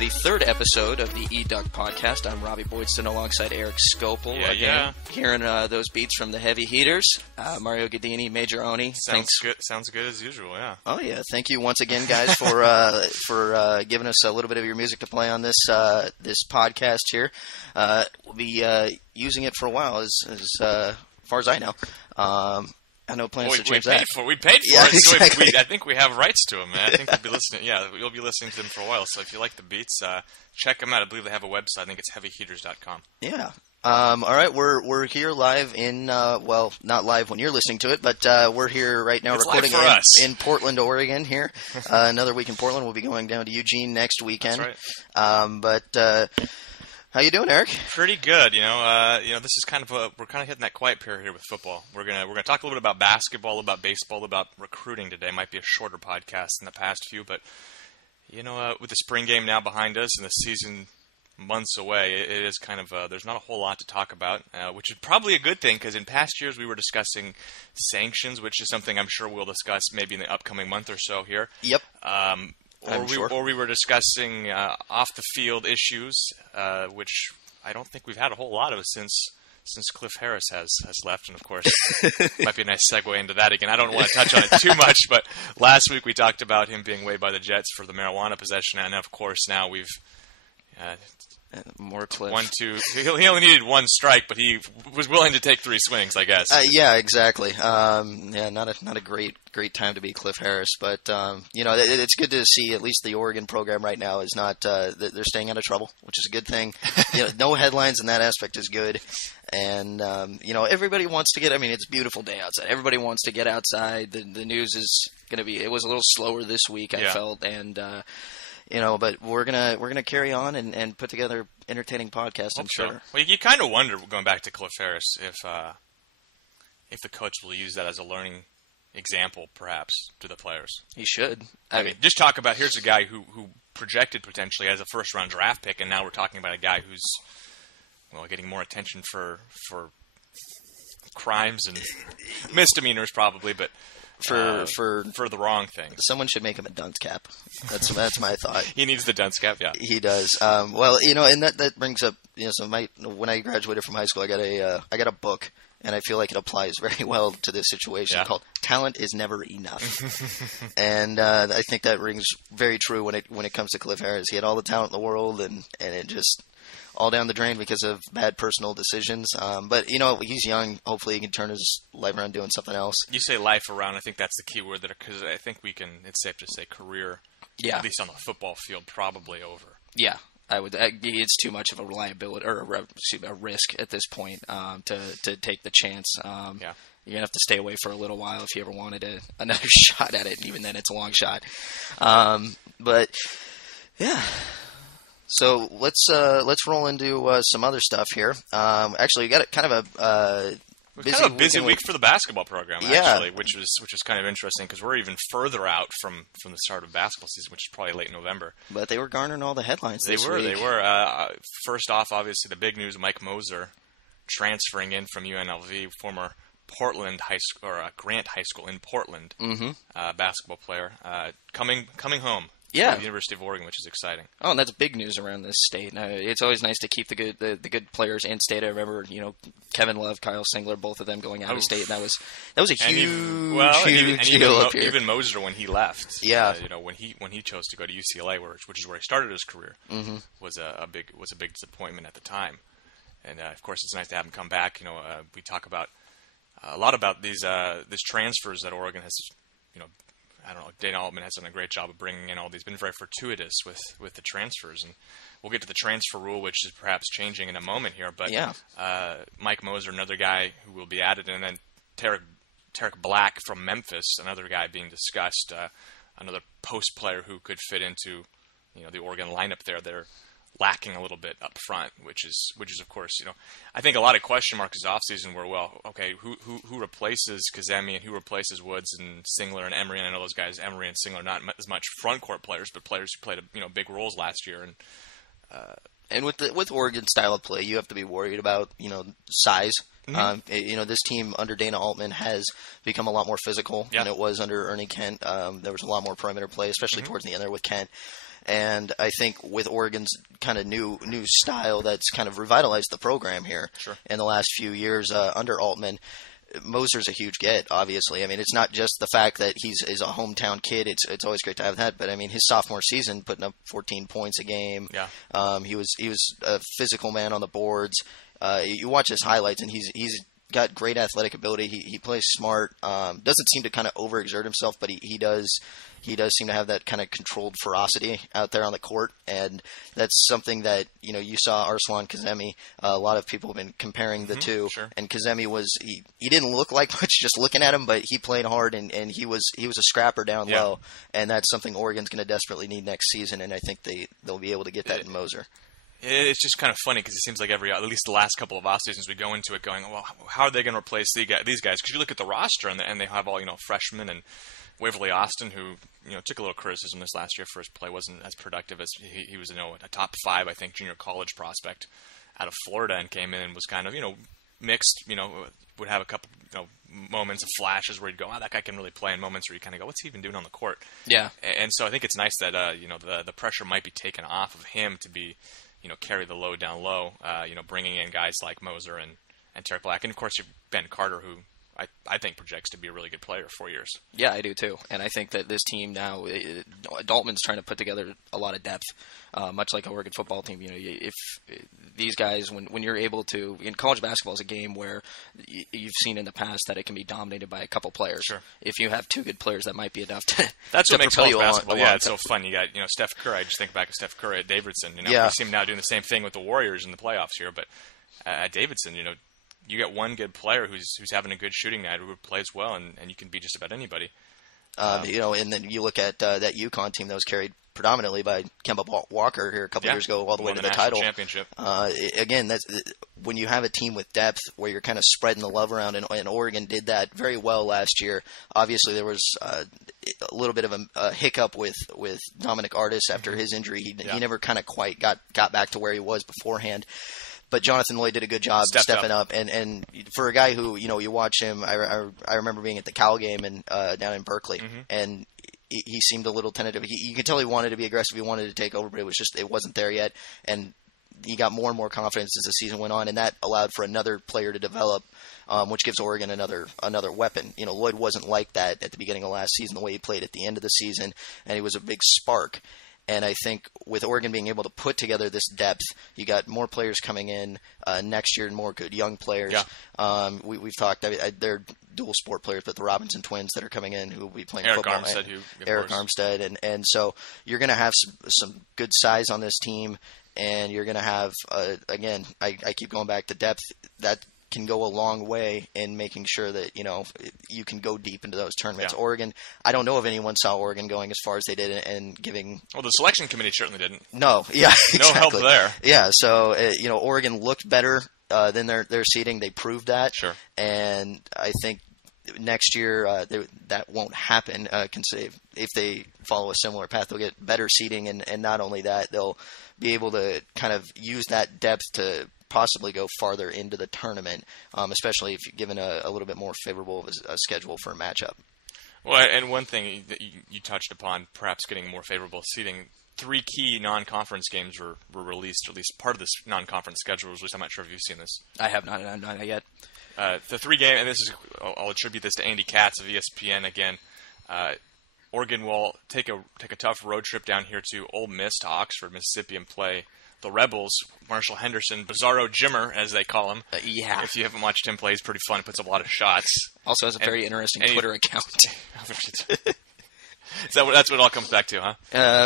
the third episode of the eDuck podcast. I'm Robby Boydstun alongside Erik Skopil. Hearing those beats from the heavy heaters. Mario Gadini, Major Oni. Sounds good as usual, yeah. Oh, yeah. Thank you once again, guys, for giving us a little bit of your music to play on this podcast here. We'll be using it for a while, as far as I know. I know plans to change that. We paid for it, exactly. So I think we have rights to them. I think we'll be listening. Yeah, we'll be listening to them for a while. So if you like the beats, check them out. I believe they have a website. I think it's heavyheaters.com. Yeah. All right, we're here live in well, not live when you're listening to it, but we're here right now recording in Portland, Oregon. Here, another week in Portland. We'll be going down to Eugene next weekend. That's right. But how you doing, Erik? Pretty good. This is we're kind of hitting that quiet period here with football. We're gonna talk a little bit about basketball, about baseball, about recruiting today. Might be a shorter podcast than the past few, but with the spring game now behind us and the season months away, it is kind of there's not a whole lot to talk about, which is probably a good thing because in past years we were discussing sanctions, which is something I'm sure we'll discuss maybe in the upcoming month or so here. Yep. Or we were discussing off-the-field issues, which I don't think we've had a whole lot of since Cliff Harris has left. And, of course, might be a nice segue into that again. I don't want to touch on it too much, but last week we talked about him being waived by the Jets for the marijuana possession. And, of course, now we've more Cliff. 1, 2. He only needed one strike, but he was willing to take 3 swings, I guess. Yeah, exactly. Not a great time to be Cliff Harris, but it's good to see at least the Oregon program right now is not they're staying out of trouble, which is a good thing. No headlines in that aspect is good, and everybody wants to get. I mean, it's a beautiful day outside. Everybody wants to get outside. The news is going to be. It was a little slower this week, I felt, and. But we're gonna carry on and put together entertaining podcasts. I'm sure. Well, you kind of wonder, going back to Cliff Harris, if the coach will use that as a learning example, perhaps, to the players. He should. I mean, just talk about here's a guy who projected potentially as a first-round draft pick, and now we're talking about a guy who's getting more attention for crimes and misdemeanors, probably, but. For the wrong thing. Someone should make him a dunce cap. That's my thought. He needs the dunce cap, yeah. He does. And that brings up, when I graduated from high school, I got a book, and I feel like it applies very well to this situation called "Talent is Never Enough," and I think that rings very true when it comes to Cliff Harris. He had all the talent in the world, and it just all down the drain because of bad personal decisions. But, he's young. Hopefully he can turn his life around doing something else. You say life around. I think that's the key word, because I think it's safe to say career, at least on the football field, probably over. Yeah, I would. It's too much of a liability or a risk at this point to take the chance. You're going to have to stay away for a little while if you ever wanted another shot at it, and even then it's a long shot. But, yeah. So let's roll into some other stuff here. Actually, we got kind of a busy week for the basketball program, actually, which was kind of interesting because we're even further out from the start of basketball season, which is probably late November. But they were garnering all the headlines this week. They were. First off, obviously, the big news: Mike Moser transferring in from UNLV, former Portland High School or Grant High School in Portland, basketball player, coming home. Yeah, the University of Oregon, which is exciting. Oh, and that's big news around this state. It's always nice to keep the good players in state. I remember, Kevin Love, Kyle Singler, both of them going out of state, and that was a huge deal up here. Even Moser when he left, yeah, when he chose to go to UCLA, which is where he started his career, was a big disappointment at the time. And of course, it's nice to have him come back. We talk about a lot about these transfers that Oregon has. I don't know, Dana Altman has done a great job of bringing in all these, been very fortuitous with the transfers. And we'll get to the transfer rule, which is perhaps changing in a moment here. But Mike Moser, another guy who will be added, and then Tarek Black from Memphis, another guy being discussed, another post player who could fit into the Oregon lineup there. They're lacking a little bit up front, which is of course, I think a lot of question marks this offseason were, who replaces Kazemi and who replaces Woods and Singler and Emery? And I know those guys, Emery and Singler, not as much front court players, but players who played big roles last year. And with Oregon style of play, you have to be worried about size. This team under Dana Altman has become a lot more physical than it was under Ernie Kent. There was a lot more perimeter play, especially towards the end there with Kent. And I think with Oregon's kind of new style that's kind of revitalized the program here in the last few years under Altman, Moser's a huge get, obviously. I mean, it's not just the fact that he's a hometown kid. It's always great to have that. But, I mean, his sophomore season, putting up 14 points a game. Yeah. He was a physical man on the boards. You watch his highlights, and he's got great athletic ability. He plays smart. Doesn't seem to kind of overexert himself, but he does seem to have that kind of controlled ferocity out there on the court, and that's something that you saw Arslan Kazemi. A lot of people have been comparing the two, and Kazemi he didn't look like much just looking at him, but he played hard and he was a scrapper down low, and that's something Oregon's going to desperately need next season, and I think they'll be able to get that in Moser. It's just kind of funny because it seems like at least the last couple of off seasons we go into it going, well, how are they going to replace these guys? Because you look at the roster and they have all freshmen, and Waverly Austin, who took a little criticism this last year for his play, wasn't as productive as he was. A top 5, I think, junior college prospect out of Florida, and came in and was kind of mixed. Would have a couple moments of flashes where you'd go, oh, that guy can really play, and moments where you kind of go, what's he even doing on the court? Yeah. And so I think it's nice that the pressure might be taken off of him to be carry the load down low. Bringing in guys like Moser and Tarek Black, and of course Ben Carter, who I think projects to be a really good player 4 years. Yeah, I do too. And I think that this team now, Daltman's trying to put together a lot of depth, much like an Oregon football team. If these guys, when you're able to, in college basketball is a game where you've seen in the past that it can be dominated by a couple players. Sure. If you have 2 good players, that might be enough to That's to what makes propel college you basketball. along. It's so fun. You got Steph Curry. I just think back to Steph Curry at Davidson. We see him now doing the same thing with the Warriors in the playoffs here. But at Davidson, you get one good player who's having a good shooting night, who plays well, and you can beat just about anybody. And then you look at that UConn team that was carried predominantly by Kemba Walker here a couple years ago, all the way to the title championship. Again, that's when you have a team with depth where you're kind of spreading the love around, and Oregon did that very well last year. Obviously, there was a little bit of a hiccup with Dominic Artis after his injury. He never kind of quite got back to where he was beforehand. But Jonathan Lloyd did a good job stepping up, and for a guy who you watch him. I remember being at the Cal game and down in Berkeley, and he seemed a little tentative. You could tell he wanted to be aggressive, he wanted to take over, but it wasn't there yet. And he got more and more confidence as the season went on, and that allowed for another player to develop, which gives Oregon another weapon. Lloyd wasn't like that at the beginning of last season, the way he played at the end of the season, and he was a big spark. And I think with Oregon being able to put together this depth, you got more players coming in next year, and more good young players. Yeah. We've talked. They're dual sport players, but the Robinson twins that are coming in who will be playing Erik football. Eric Armstead, and so you're going to have some good size on this team, and you're going to have again. I keep going back to depth that can go a long way in making sure that you can go deep into those tournaments. Yeah. Oregon, I don't know if anyone saw Oregon going as far as they did and giving. Well, the selection committee certainly didn't. No, yeah, no help there. Yeah, so Oregon looked better than their seeding. They proved that. Sure. And I think next year that won't happen. If they follow a similar path, they'll get better seeding, and not only that, they'll be able to kind of use that depth to possibly go farther into the tournament, especially if you're given a little bit more favorable a schedule for a matchup. Well, and one thing that you touched upon, perhaps getting more favorable seeding, 3 key non-conference games were released, or at least part of this non-conference schedule. At least I'm not sure if you've seen this. I have not yet. The 3 game, and I'll attribute this to Andy Katz of ESPN again. Oregon will take a tough road trip down here to Ole Miss, to Oxford, Mississippi, and play the Rebels. Marshall Henderson, Bizarro Jimmer, as they call him. Yeah. If you haven't watched him play, he's pretty fun. He puts up a lot of shots. Also has a very interesting Twitter account. That's what it all comes back to, huh?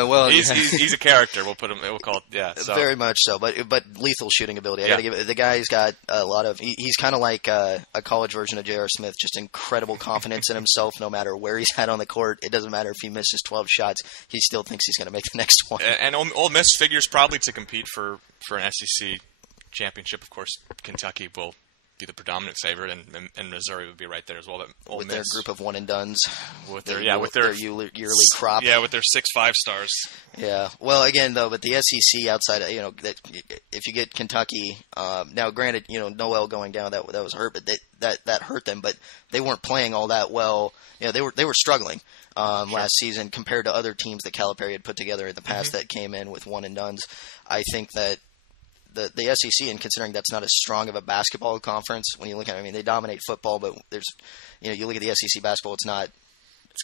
Well, he's a character. We'll call it, So. Very much so, but lethal shooting ability. I got to give it. The guy's got a lot of. He's kind of like a college version of J.R. Smith. Just incredible confidence in himself, no matter where he's at on the court. It doesn't matter if he misses 12 shots. He still thinks he's going to make the next one. And Ole Miss figures probably to compete for an SEC championship. Of course, Kentucky will be the predominant favorite, and Missouri would be right there as well. But Ole with Miss, their group of one and dones, with their yearly crop. Yeah, with their 6 5-stars. Yeah. Well, again though, but the SEC outside of, if you get Kentucky, now granted, Noel going down, that was hurt, but that hurt them, but they weren't playing all that well. They were struggling last season compared to other teams that Calipari had put together in the past that came in with one and dones. I think that the SEC, and considering that's not as strong of a basketball conference, when you look at it, they dominate football, but there's, you look at the SEC basketball, it's not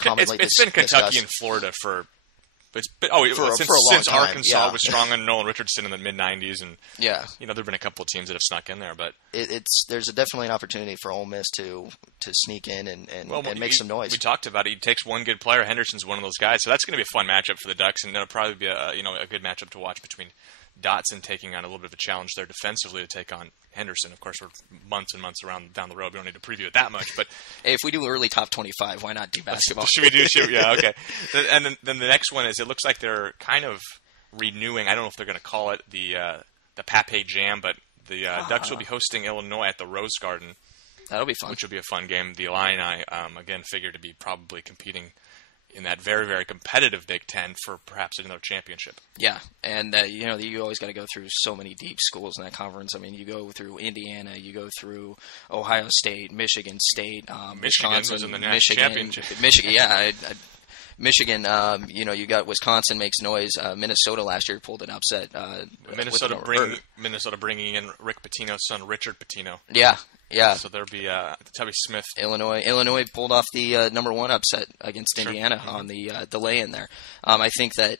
commonly It's been Kentucky discussed. and Florida since for a long time, Arkansas was strong on Nolan Richardson in the mid '90s, and there've been a couple of teams that have snuck in there, but there's definitely an opportunity for Ole Miss to sneak in and make some noise. We talked about it. He takes one good player. Henderson's one of those guys, so that's going to be a fun matchup for the Ducks, and that'll probably be a good matchup to watch between Dotson taking on a little bit of a challenge there defensively to take on Henderson. Of course, we're months and months down the road. We don't need to preview it that much, but hey, if we do early top 25, why not do basketball? Yeah, okay. And then the next one is, it looks like they're kind of renewing. I don't know if they're going to call it the Pape Jam, but the Ducks will be hosting Illinois at the Rose Garden. That'll be fun. Which will be a fun game. The Illini, again, figure to be probably competing in that very, very competitive Big Ten for perhaps another championship. Yeah, and you always got to go through so many deep schools in that conference. I mean, you go through Indiana, you go through Ohio State, Michigan State, Michigan Wisconsin, was in the national championship. Michigan, yeah. Michigan, you got Wisconsin makes noise. Minnesota last year pulled an upset. Minnesota bringing in Rick Pitino's son, Richard Pitino. Yeah. So there'll be Tubby Smith. Illinois pulled off the number one upset against Indiana on the delay in there. I think that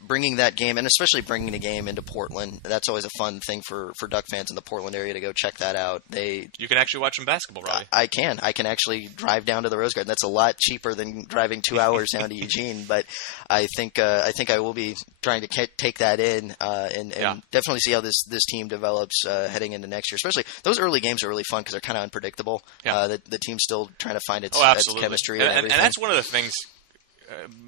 bringing that game, and especially bringing the game into Portland, that's always a fun thing for Duck fans in the Portland area to go check that out. You can actually watch some basketball, Robby. I can actually drive down to the Rose Garden. That's a lot cheaper than driving 2 hours down to Eugene, but I think I will be trying to take that in and definitely see how this team develops heading into next year. Especially those early games are really fun because they're kind of unpredictable. Yeah. The team's still trying to find its chemistry and everything. And that's one of the things.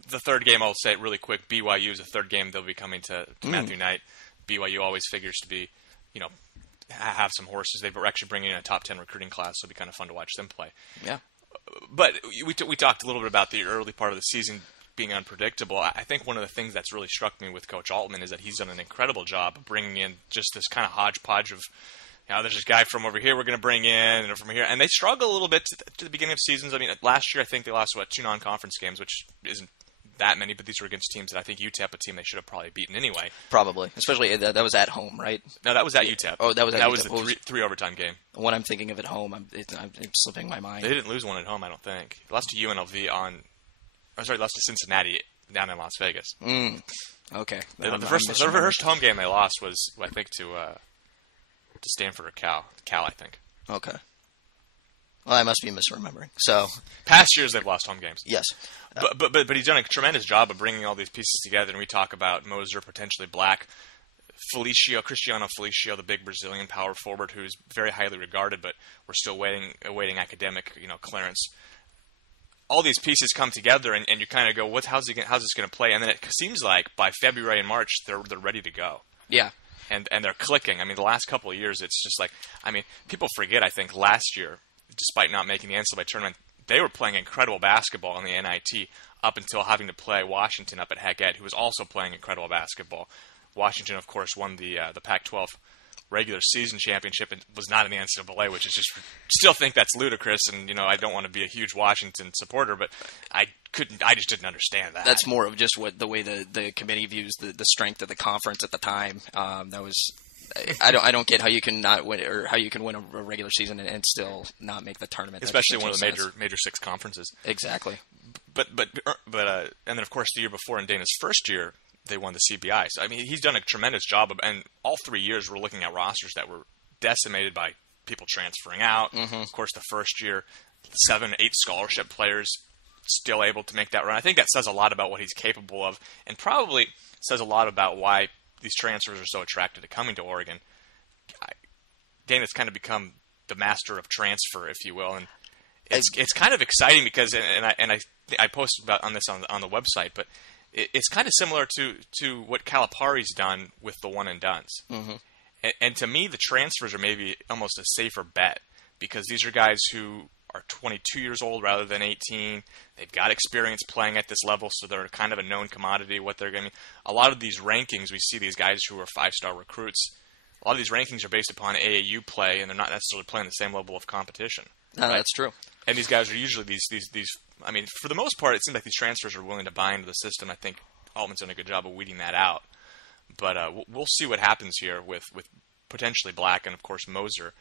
The third game, I'll say it really quick. BYU is the third game they'll be coming to Matthew Knight. BYU always figures to be, have some horses. They're actually bringing in a top 10 recruiting class, so it'll be kind of fun to watch them play. Yeah. But we talked a little bit about the early part of the season being unpredictable. I think one of the things that's really struck me with Coach Altman is that he's done an incredible job of bringing in just this kind of hodgepodge of, there's this guy from over here we're going to bring in, and from here. And they struggle a little bit to the beginning of seasons. I mean, last year I think they lost, 2 non-conference games, which isn't that many, but these were against teams that I think UTEP, a team they should have probably beaten anyway. Probably. Especially that was at home, right? No, that was at UTEP. Oh, that was at UTEP. That was the three overtime game. What I'm thinking of at home, I'm slipping my mind. They didn't lose one at home, I don't think. They lost to UNLV lost to Cincinnati down in Las Vegas. Okay. The first home game they lost was, I think, to Stanford or Cal, I think. Okay. Well, I must be misremembering. So, past years they've lost home games. Yes, but he's done a tremendous job of bringing all these pieces together. And we talk about Moser, potentially Black, Cristiano Felicio, the big Brazilian power forward, who's very highly regarded, but we're still awaiting academic, clearance. All these pieces come together, and you kind of go, how's this going to play? And then it seems like by February and March they're ready to go. Yeah. And they're clicking. I mean, the last couple of years, it's just like, people forget, I think, last year, despite not making the NCAA tournament, they were playing incredible basketball in the NIT up until having to play Washington up at Hackett, who was also playing incredible basketball. Washington, of course, won the Pac-12 regular season championship and was not in the NCAA, which is just still think that's ludicrous. And I don't want to be a huge Washington supporter, but I just didn't understand that. That's more of just the way the committee views the strength of the conference at the time. That was. I don't get how you can not win, or how you can win a regular season and still not make the tournament. Especially one of the major 6 conferences. Exactly. But and then of course the year before in Dana's first year they won the CBI. So he's done a tremendous job and all 3 years we're looking at rosters that were decimated by people transferring out. Mm-hmm. Of course the first year 7-8 scholarship players still able to make that run. I think that says a lot about what he's capable of, and probably says a lot about why these transfers are so attracted to coming to Oregon. Dana's kind of become the master of transfer, if you will, and it's kind of exciting because I posted about on this on the website, but it's kind of similar to what Calipari's done with the one and dones. Mm-hmm. And to me, the transfers are maybe almost a safer bet because these are guys who are 22 years old rather than 18. They've got experience playing at this level, so they're kind of a known commodity. What they're going to, a lot of these rankings, we see these guys who are 5-star recruits. A lot of these rankings are based upon AAU play, and they're not necessarily playing the same level of competition. No, right? That's true. And these guys are usually these. I mean, for the most part, it seems like these transfers are willing to buy into the system. I think Altman's done a good job of weeding that out. But we'll see what happens here with potentially Black and, of course, Moser,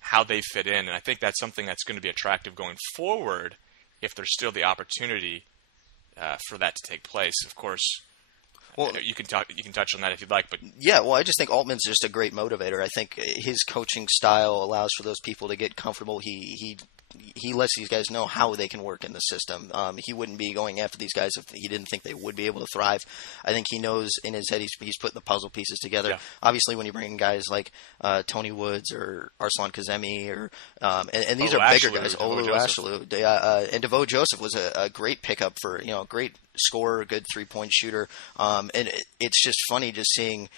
how they fit in. And I think that's something that's going to be attractive going forward if there's still the opportunity for that to take place. Of course, well, you can touch on that if you'd like. But yeah, well, I just think Altman's just a great motivator. I think his coaching style allows for those people to get comfortable. He lets these guys know how they can work in the system. He wouldn't be going after these guys if he didn't think they would be able to thrive. I think he knows in his head he's putting the puzzle pieces together. Yeah. Obviously, when you bring in guys like Tony Woods or Arslan Kazemi or and these are bigger guys, Olu Ashelu, and DeVoe Joseph was a great pickup for great scorer, good 3-point shooter. And it's just funny just seeing.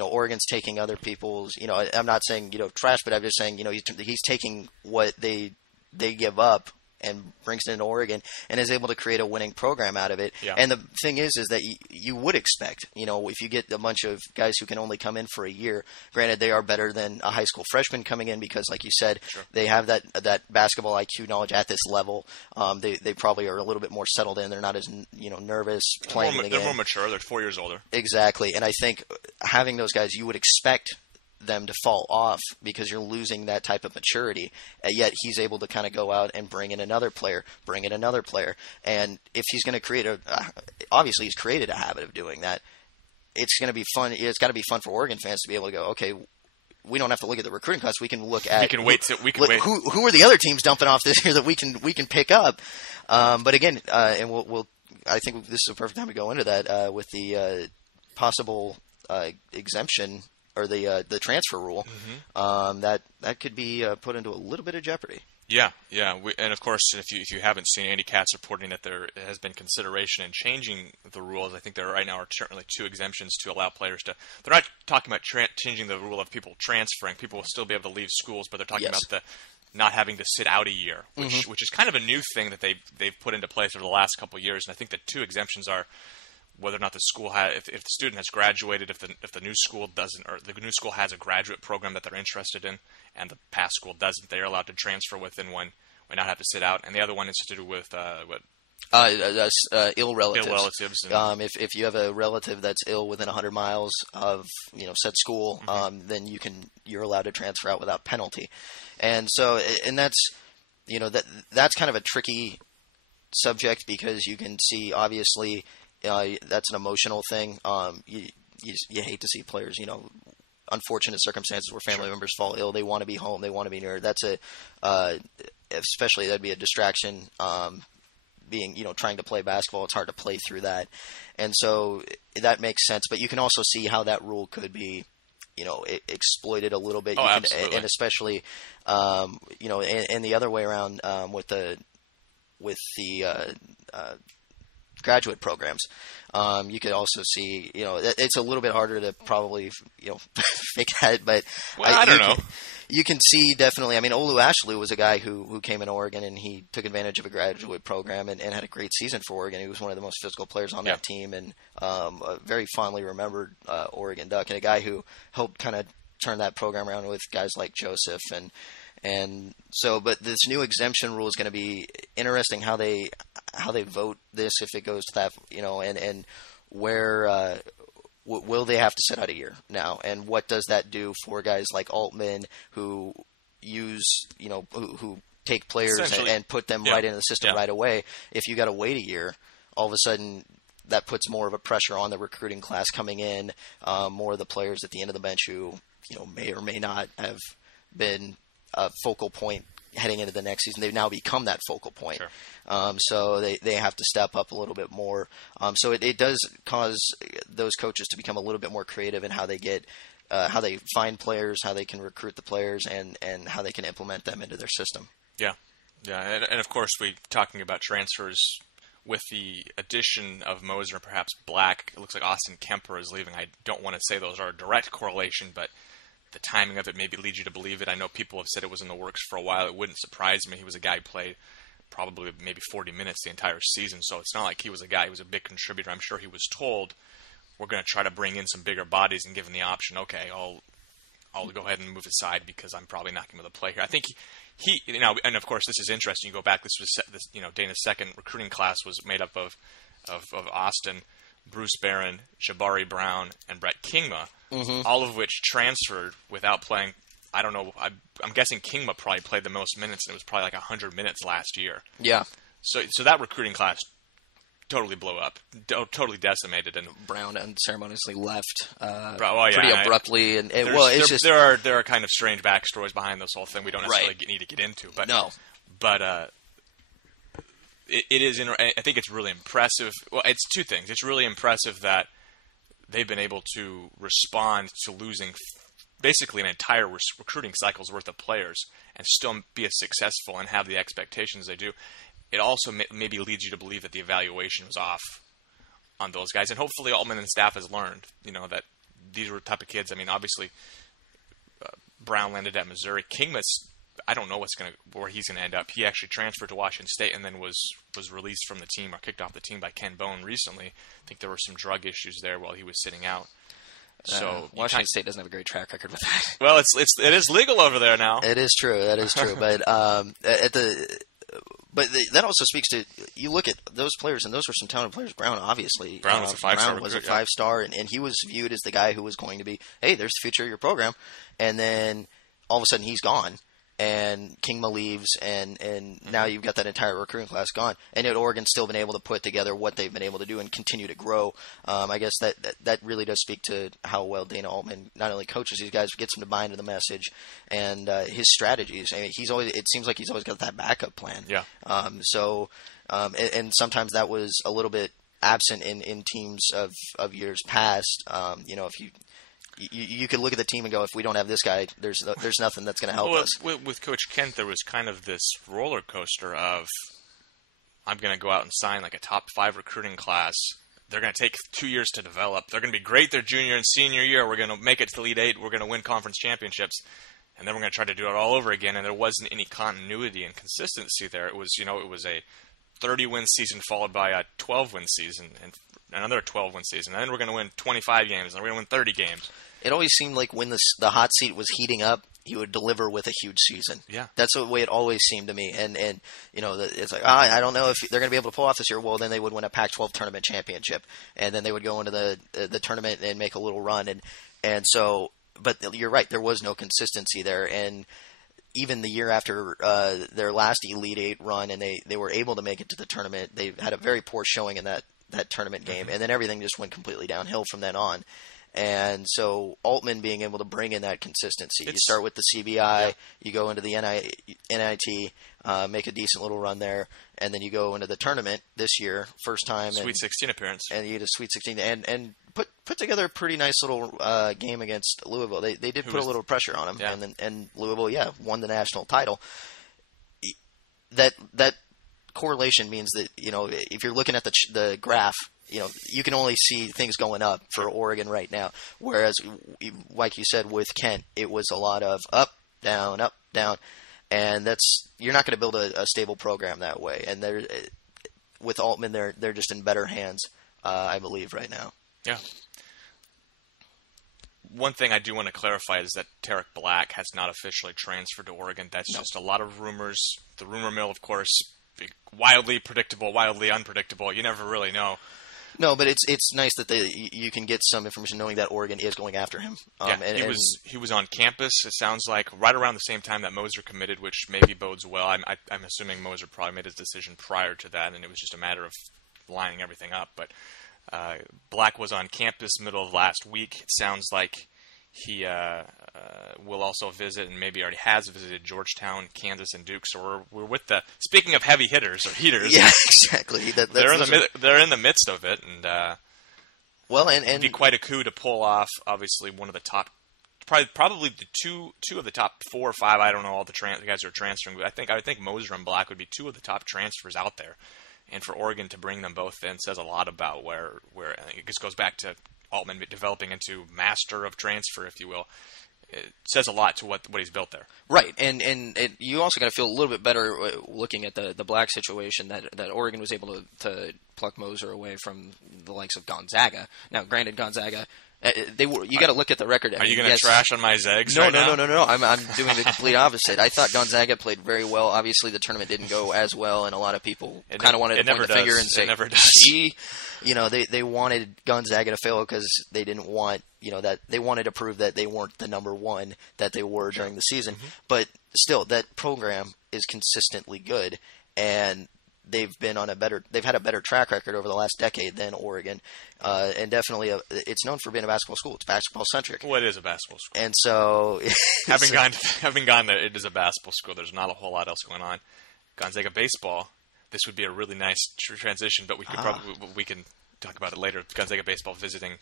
Oregon's taking other people's, I'm not saying, trash, but I'm just saying, he's taking what they give up and brings it into Oregon and is able to create a winning program out of it. Yeah. And the thing is that you would expect, if you get a bunch of guys who can only come in for a year, granted they are better than a high school freshman coming in because, like you said, sure, they have that basketball IQ knowledge at this level. They probably are a little bit more settled in. They're not as, nervous playing the game. They're more mature. They're 4 years older. Exactly. And I think having those guys, you would expect them to fall off because you're losing that type of maturity. Yet he's able to kind of go out and bring in another player. And if he's going to obviously he's created a habit of doing that. It's going to be fun. It's got to be fun for Oregon fans to be able to go, okay, we don't have to look at the recruiting class. We can look at who are the other teams dumping off this year that we can pick up. But again, and we'll I think this is a perfect time to go into that with the possible exemption or the transfer rule. Mm-hmm. That could be put into a little bit of jeopardy. Yeah. And of course, if you haven't seen, Andy Katz reporting that there has been consideration in changing the rules. I think there right now are certainly 2 exemptions to allow players to. They're not talking about changing the rule of people transferring. People will still be able to leave schools, but they're talking about the not having to sit out a year, which is kind of a new thing that they've put into place over the last couple of years. And I think the 2 exemptions are whether or not the school if the student has graduated, if the new school doesn't, or the new school has a graduate program that they're interested in, and the past school doesn't, they are allowed to transfer within one, and not have to sit out. And the other one is to do with ill relatives. Ill relatives. If you have a relative that's ill within 100 miles of said school, then you're allowed to transfer out without penalty. And so, and that's that's kind of a tricky subject because you can see obviously. That's an emotional thing. You hate to see players, unfortunate circumstances where family members fall ill. They want to be home. They want to be near. That's especially that'd be a distraction. Trying to play basketball, it's hard to play through that, and so that makes sense. But you can also see how that rule could be, exploited a little bit. Absolutely. And especially, and the other way around with the graduate programs. You could also see, it's a little bit harder to probably, fake that, but I don't know. You can see definitely. I mean, Olu Ashelu was a guy who came in Oregon and he took advantage of a graduate program and had a great season for Oregon. He was one of the most physical players on that team and a very fondly remembered Oregon Duck and a guy who helped kind of turn that program around with guys like Joseph and so, but this new exemption rule is going to be interesting how they vote this if it goes to that, and where will they have to sit out a year now, and what does that do for guys like Altman who use who take players and put them right into the system right away? If you got to wait a year, all of a sudden that puts more of a pressure on the recruiting class coming in, more of the players at the end of the bench who may or may not have been a focal point heading into the next season. They've now become that focal point. Sure. So they have to step up a little bit more. So it does cause those coaches to become a little bit more creative in how they get, how they find players, how they can recruit the players, and how they can implement them into their system. Yeah. And of course, talking about transfers with the addition of Moser and perhaps Black, it looks like Austin Kemper is leaving. I don't want to say those are a direct correlation, but the timing of it maybe leads you to believe it. I know people have said it was in the works for a while. It wouldn't surprise me. He was a guy who played probably maybe 40 minutes the entire season, so it's not like he was a guy who was a big contributor. I'm sure he was told, we're going to try to bring in some bigger bodies and give him the option, okay, I'll go ahead and move aside because I'm probably not going to be able to play here. I think he and of course this is interesting. You go back, this was Dana's second recruiting class was made up of Austin, Bruce Barron, Jabari Brown, and Brett Kingma, all of which transferred without playing. I don't know. I'm guessing Kingma probably played the most minutes, and it was probably like 100 minutes last year. Yeah. So that recruiting class totally blew up, totally decimated, and Brown unceremoniously left pretty abruptly, and there are kind of strange backstories behind this whole thing we don't necessarily need to get into, but it is. I think it's really impressive. Well, it's two things. It's really impressive that they've been able to respond to losing basically an entire recruiting cycle's worth of players and still be as successful and have the expectations they do. It also maybe leads you to believe that the evaluation was off on those guys. And hopefully Altman and staff has learned, that these were the type of kids. I mean, obviously, Brown landed at Missouri. Kingmas, I don't know where he's going to end up. He actually transferred to Washington State and then was released from the team or kicked off the team by Ken Bone recently. I think there were some drug issues there while he was sitting out. So Washington State doesn't have a great track record with that. Well, it is legal over there now. It is true. That is true. But that also speaks to, you look at those players, and those were some talented players. Brown, obviously. Brown was a five-star. Brown was a five-star, and he was viewed as the guy who was going to be, hey, there's the future of your program. And then all of a sudden he's gone, and Kingma leaves, and now you've got that entire recruiting class gone. And yet Oregon's still been able to put together what they've been able to do and continue to grow. I guess that really does speak to how well Dana Altman not only coaches these guys, but gets them to buy into the message and his strategies. I mean, it seems like he's always got that backup plan. Yeah. And sometimes that was a little bit absent in teams of years past. If you could look at the team and go, if we don't have this guy, there's nothing that's going to help us. With Coach Kent, there was kind of this roller coaster of, I'm going to go out and sign like a top 5 recruiting class. They're going to take 2 years to develop. They're going to be great their junior and senior year. We're going to make it to the Elite Eight. We're going to win conference championships. And then we're going to try to do it all over again. And there wasn't any continuity and consistency there. It was a 30-win season followed by a 12-win season and another 12-win season. And then we're going to win 25 games, and we're going to win 30 games. It always seemed like when the hot seat was heating up, he would deliver with a huge season. Yeah. That's the way it always seemed to me. And it's like, I don't know if they're going to be able to pull off this year. Well, then they would win a Pac-12 tournament championship. And then they would go into the tournament and make a little run. And so, but you're right, there was no consistency there. And even the year after their last Elite Eight run and they were able to make it to the tournament, they had a very poor showing in that tournament game. And then everything just went completely downhill from then on. And so Altman being able to bring in that consistency. You start with the CBI, you go into the NIT, make a decent little run there, and then you go into the tournament this year, first time. Sweet 16 appearance. And you get a Sweet 16 and put together a pretty nice little game against Louisville. They did put a little pressure on them, yeah. and Louisville, won the national title. That correlation means that, if you're looking at the graph, you can only see things going up for Oregon right now. Whereas, like you said, with Kent, it was a lot of up, down, and you're not going to build a stable program that way. And with Altman, they're just in better hands, I believe, right now. Yeah. One thing I do want to clarify is that Tarek Black has not officially transferred to Oregon. That's just a lot of rumors. The rumor mill, of course, wildly predictable, wildly unpredictable. You never really know. No, but it's nice that you can get some information knowing that Oregon is going after him. He was on campus. It sounds like right around the same time that Moser committed, which maybe bodes well. I'm assuming Moser probably made his decision prior to that, and it was just a matter of lining everything up. But Black was on campus middle of last week. It sounds like he will also visit, and maybe already has visited, Georgetown, Kansas, and Duke. So we're with the, speaking of heavy hitters or heaters. Yeah, exactly. They're in the midst of it, and it'd be quite a coup to pull off. Obviously, one of the top, probably the two of the top 4 or 5. I don't know all the guys who are transferring, but I think Moser and Black would be 2 of the top transfers out there and for Oregon to bring them both in says a lot about where I think it just goes back to Altman developing into master of transfer, if you will. It says a lot to what he's built there. Right, and you also got to feel a little bit better looking at the black situation that Oregon was able to pluck Moser away from the likes of Gonzaga. Now, granted, Gonzaga, you got to look at the record. Are you going to trash on my Zags? No, right now? No. I'm doing the complete opposite. I thought Gonzaga played very well. Obviously, the tournament didn't go as well, and a lot of people kind of wanted to point the finger and say, "See." They wanted Gonzaga to fail because they didn't want, that they wanted to prove that they weren't the number one that they were during the season. Mm-hmm. But still, that program is consistently good, and they've had a better track record over the last decade than Oregon, and definitely it's known for being a basketball school. It's basketball centric. Well, it is a basketball school, and so having gone there, it is a basketball school. There's not a whole lot else going on. Gonzaga baseball. This would be a really nice transition, but we can talk about it later. Gonzaga baseball visiting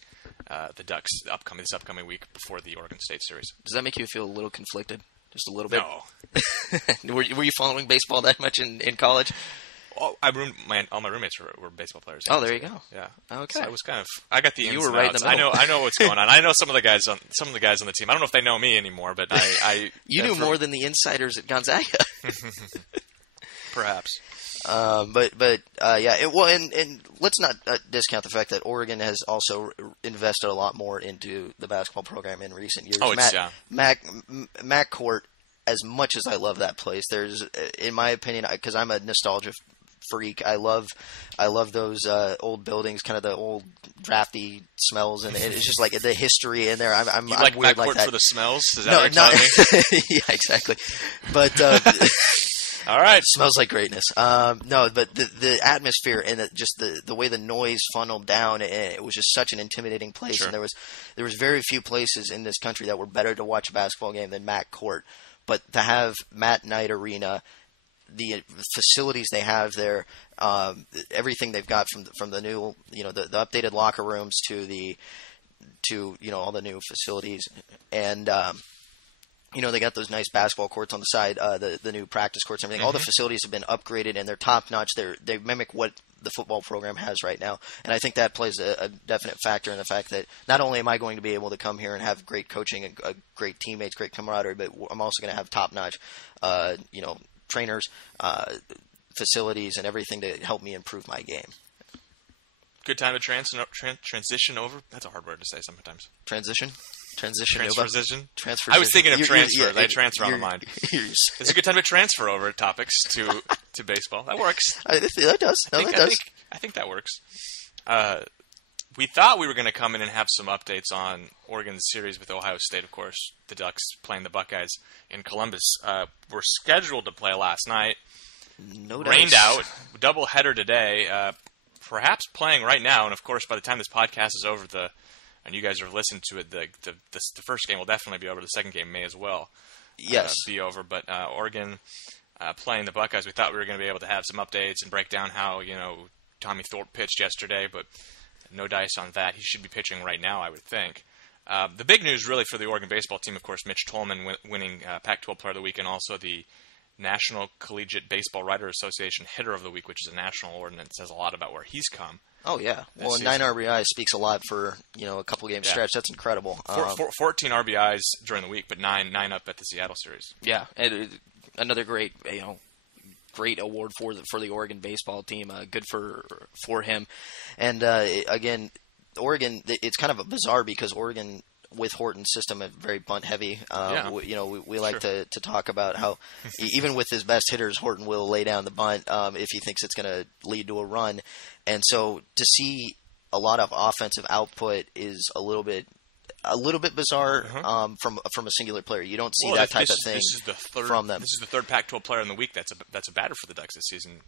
the Ducks this upcoming week before the Oregon State series. Does that make you feel a little conflicted? Just a little bit? No. Were you following baseball that much in college? Oh, all my roommates were baseball players. Oh, there you go. Yeah. Okay. So I was I got the ins You were and right outs. in the middle. I know what's going on. I know some of the guys on the team. I don't know if they know me anymore, but I you knew more than the insiders at Gonzaga. Perhaps. And let's not discount the fact that Oregon has also invested a lot more into the basketball program in recent years. Oh, Mac Court, as much as I love that place, there's, in my opinion, because I'm a nostalgia freak, I love those old buildings, kind of the old drafty smells, and it's just like the history in there. I'm like weird Mac Court that. For the smells? Is that what you're telling me? Yeah, exactly. But all right, smells like greatness. No, but the atmosphere and just the way the noise funneled down, it was just such an intimidating place. Sure. And there was very few places in this country that were better to watch a basketball game than Mac Court. But to have Matt Knight Arena, the facilities they have there, everything they've got from the new, the updated locker rooms to all the new facilities, and they got those nice basketball courts on the side, the new practice courts and everything. Mm-hmm. All the facilities have been upgraded and they're top notch. They mimic what the football program has right now, and I think that plays a definite factor in the fact that not only am I going to be able to come here and have great coaching and great teammates, great camaraderie, but I'm also going to have top notch, trainers, facilities, and everything to help me improve my game. Good time to transition over. That's a hard word to say sometimes. Transition. Transfer. I was thinking of transfers. I had transfer on the mind. It's a good time to transfer over topics to baseball. That works. That does. I think that works. We thought we were going to come in and have some updates on Oregon's series with Ohio State, of course. The Ducks playing the Buckeyes in Columbus. Were scheduled to play last night. No doubt. Rained out. Doubleheader today. Perhaps playing right now. And, of course, by the time this podcast is over, and you guys have listened to it, the first game will definitely be over. The second game may as well be over. But Oregon playing the Buckeyes, we thought we were going to be able to have some updates and break down how Tommy Thorpe pitched yesterday, but no dice on that. He should be pitching right now, I would think. The big news really for the Oregon baseball team, of course, Mitch Tolman winning Pac-12 Player of the Week, and also the National Collegiate Baseball Writer Association Hitter of the Week, which is a national award, and it says a lot about where he's come. Oh, yeah. Well, 9 RBIs speaks a lot for, a couple-game stretch. That's incredible. 14 RBIs during the week, but 9 up at the Seattle series. Yeah, and another great, great award for the Oregon baseball team. Good for him. And, again, Oregon, it's kind of bizarre because Oregon, with Horton's system, is very bunt heavy. We like to talk about how even with his best hitters, Horton will lay down the bunt if he thinks it's going to lead to a run. And so to see a lot of offensive output is a little bit bizarre from a singular player. You don't see that type of thing from them. This is the third Pac-12 player in the week that's a batter for the Ducks this season.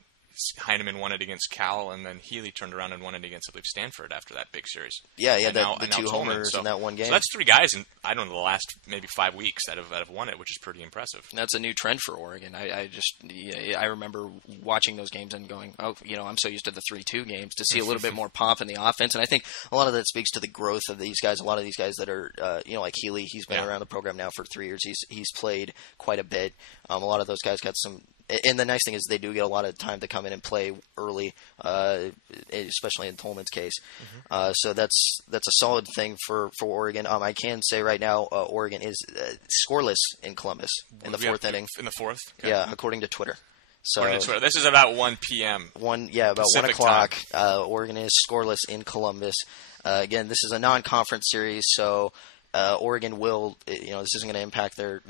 Heineman won it against Cal, and then Healy turned around and won it against, I believe, Stanford after that big series. Yeah, the 2 homers in that one game. So that's 3 guys in, I don't know, the last maybe 5 weeks that have won it, which is pretty impressive. That's a new trend for Oregon. I remember watching those games and going, I'm so used to the 3-2 games to see a little bit more pop in the offense. And I think a lot of that speaks to the growth of these guys. A lot of these guys that are, like Healy, he's been around the program now for 3 years. He's played quite a bit. A lot of those guys got some and the nice thing is they do get a lot of time to come in and play early, especially in Tolman's case. So that's a solid thing for Oregon. I can say right now, Oregon is scoreless in Columbus in the fourth inning. In the fourth? Okay. Yeah, according to Twitter. So this is about 1 p.m. About Pacific 1 o'clock. Oregon is scoreless in Columbus. Again, this is a non-conference series, so Oregon will. This isn't going to impact their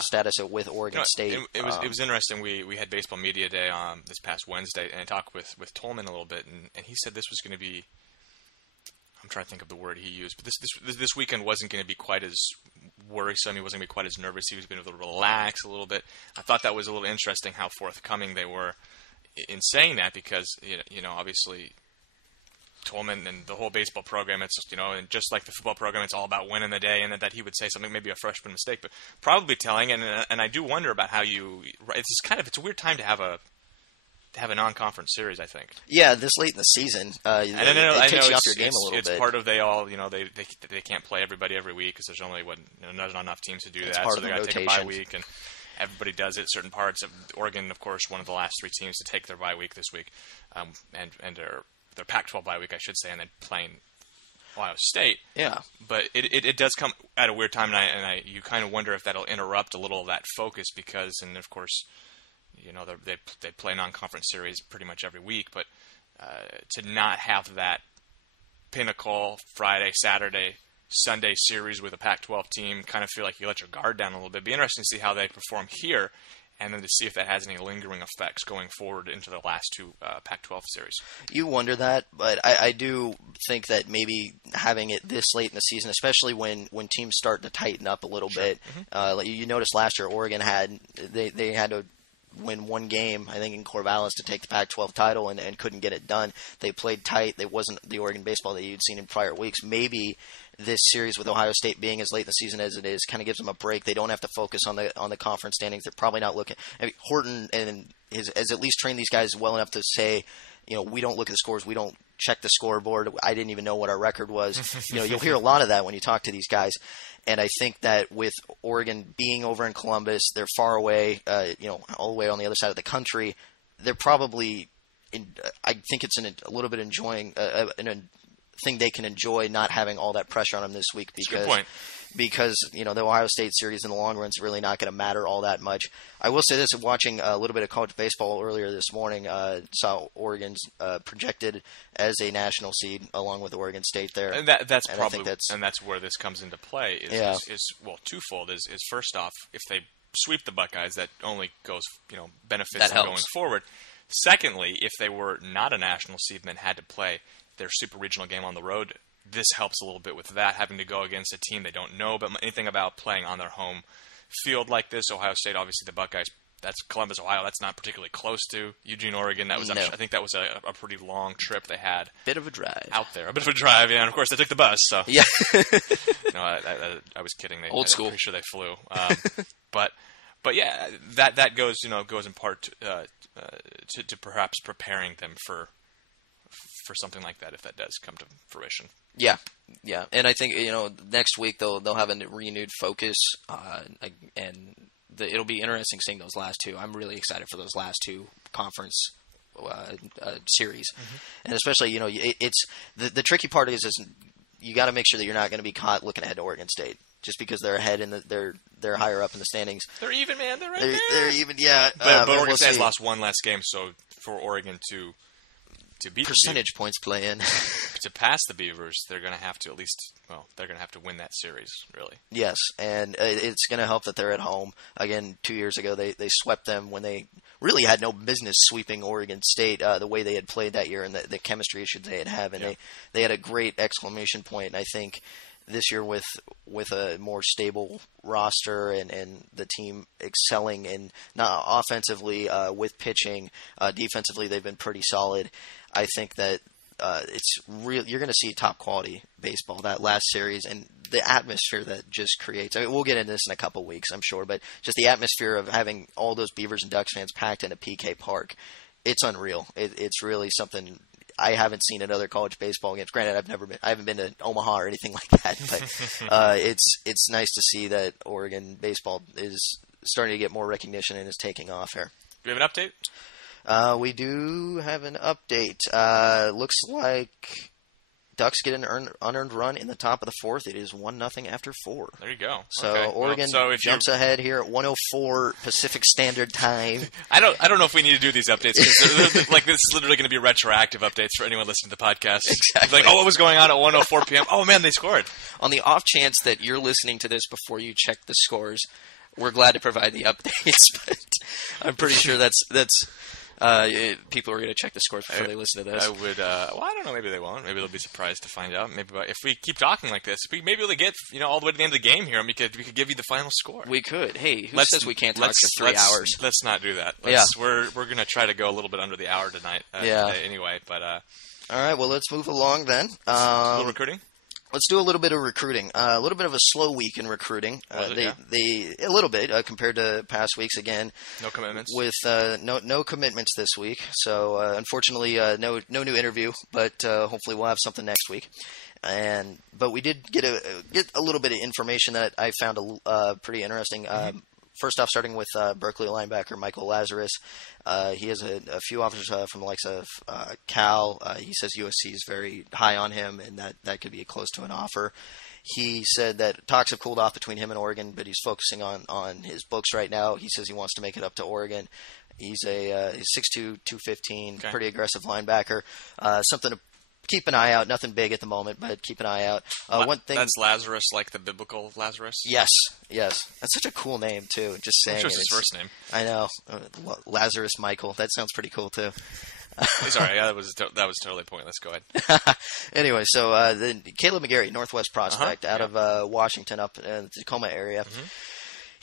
status with Oregon State. It was interesting. We had baseball media day this past Wednesday, and I talked with Tolman a little bit, and he said this was going to be. I'm trying to think of the word he used, but this weekend wasn't going to be quite as worrisome. He wasn't going to be quite as nervous. He was going to relax a little bit. I thought that was a little interesting how forthcoming they were in saying that, because obviously Tolman and the whole baseball program, it's just, and just like the football program, it's all about winning the day, and that he would say something, maybe a freshman mistake, but probably telling. And I do wonder about how it's a weird time to have a non-conference series, I think. Yeah, this late in the season, it takes you off your game a little bit. It's part of they can't play everybody every week because there's only not enough teams to do that, so they got to take a bye week, and everybody does it. Certain parts of Oregon, of course, one of the last 3 teams to take their bye week this week, and their Pac-12 bye week, I should say, and then playing Ohio State. Yeah, but it does come at a weird time, and you kind of wonder if that'll interrupt a little of that focus, because, and of course, they play non-conference series pretty much every week, but to not have that pinnacle Friday, Saturday, Sunday series with a Pac-12 team, kind of feel like you let your guard down a little bit. Be interesting to see how they perform here, and then to see if that has any lingering effects going forward into the last 2 Pac-12 series. You wonder that, but I do think that maybe having it this late in the season, especially when teams start to tighten up a little bit. Like you noticed last year, Oregon had to win 1 game, I think, in Corvallis to take the Pac-12 title, and couldn't get it done. They played tight. It wasn't the Oregon baseball that you'd seen in prior weeks. Maybe this series with Ohio State being as late in the season as it is kind of gives them a break. They don't have to focus on the conference standings. They're probably not looking. Horton has at least trained these guys well enough to say, we don't look at the scores. We don't check the scoreboard. I didn't even know what our record was. You'll hear a lot of that when you talk to these guys. And I think that with Oregon being over in Columbus, they're far away, all the way on the other side of the country. They're probably, I think it's a little bit enjoying, a thing they can enjoy not having all that pressure on them this week, because the Ohio State series in the long run is really not going to matter all that much. I will say this: watching a little bit of college baseball earlier this morning, saw Oregon's projected as a national seed along with Oregon State there, and that's where this comes into play. Is twofold. Is first off, if they sweep the Buckeyes, that only goes benefits them going forward. Secondly, if they were not a national seed and then had to play their super regional game on the road, this helps a little bit with that, having to go against a team they don't know but anything about, playing on their home field like this. Ohio State, obviously the Buckeyes, that's Columbus, Ohio. That's not particularly close to Eugene, Oregon. That was, I think that was a pretty long trip they had. Bit of a drive. Out there. A bit of a drive, yeah. And of course they took the bus, so. Yeah. No, I was kidding. Old school. I'm pretty sure they flew. But yeah, that goes in part to perhaps preparing them for something like that if that does come to fruition. Yeah, and I think next week they'll have a renewed focus, and it'll be interesting seeing those last 2. I'm really excited for those last 2 conference series, and especially it's the tricky part is you got to make sure that you're not going to be caught looking ahead to Oregon State just because they're ahead and they're higher up in the standings. They're even, man. They're right there. They're even, yeah. But Oregon State has lost 1 less game, so for Oregon to beat percentage points play in to pass the Beavers, they're going to have to they're going to have to win that series, really. Yes, and it's going to help that they're at home. Again, 2 years ago they swept them when they really had no business sweeping Oregon State the way they had played that year and the chemistry issues they had, and they had a great exclamation point. And I think this year with a more stable roster and the team excelling in not offensively with pitching, defensively they've been pretty solid. I think that it's real. You're going to see top quality baseball that last series, and the atmosphere that just creates. I mean, we'll get into this in a couple weeks, I'm sure, but just the atmosphere of having all those Beavers and Ducks fans packed in a PK Park, it's unreal. It's really something I haven't seen at other college baseball games. Granted, I haven't been to Omaha or anything like that, but it's nice to see that Oregon baseball is starting to get more recognition and is taking off here. Do we have an update? We do have an update. Looks like Ducks get an unearned run in the top of the fourth. It is 1-0 after 4. There you go. So okay. Oregon jumps ahead here at 1:04 Pacific Standard Time. I don't know if we need to do these updates because like this is literally going to be retroactive updates for anyone listening to the podcast. Exactly. Like, what was going on at 1:04 p.m.? Oh man, they scored. On the off chance that you're listening to this before you check the scores, we're glad to provide the updates, but I'm pretty sure that's people are going to check the scores before they listen to this. I would. Well, I don't know. Maybe they won't. Maybe they'll be surprised to find out. Maybe if we keep talking like this, maybe we'll get all the way to the end of the game here, and we could give you the final score. We could. Hey, who says we can't talk for 3 hours? Let's not do that. We're going to try to go a little bit under the hour tonight. Today anyway, but. All right. Well, let's move along then. A little recruiting. Let's do a little bit of recruiting. A little bit of a slow week in recruiting. A little bit compared to past weeks. Again, no commitments. With no commitments this week. So unfortunately, no new interview. But hopefully, we'll have something next week. But we did get a little bit of information that I found pretty interesting. First off, starting with Berkeley linebacker Michael Lazarus. He has a few offers from the likes of Cal. He says USC is very high on him, and that could be close to an offer. He said that talks have cooled off between him and Oregon, but he's focusing on his books right now. He says he wants to make it up to Oregon. He's 6'2", 215, pretty aggressive linebacker. Something to keep an eye out. Nothing big at the moment, but keep an eye out. One thing. That's Lazarus, like the biblical Lazarus? Yes. That's such a cool name, too. Just saying. What's his first name? I know. Lazarus Michael. That sounds pretty cool, too. Sorry, that was totally pointless. Go ahead. Anyway, so then Caleb McGarry, Northwest prospect, out of Washington, up in the Tacoma area.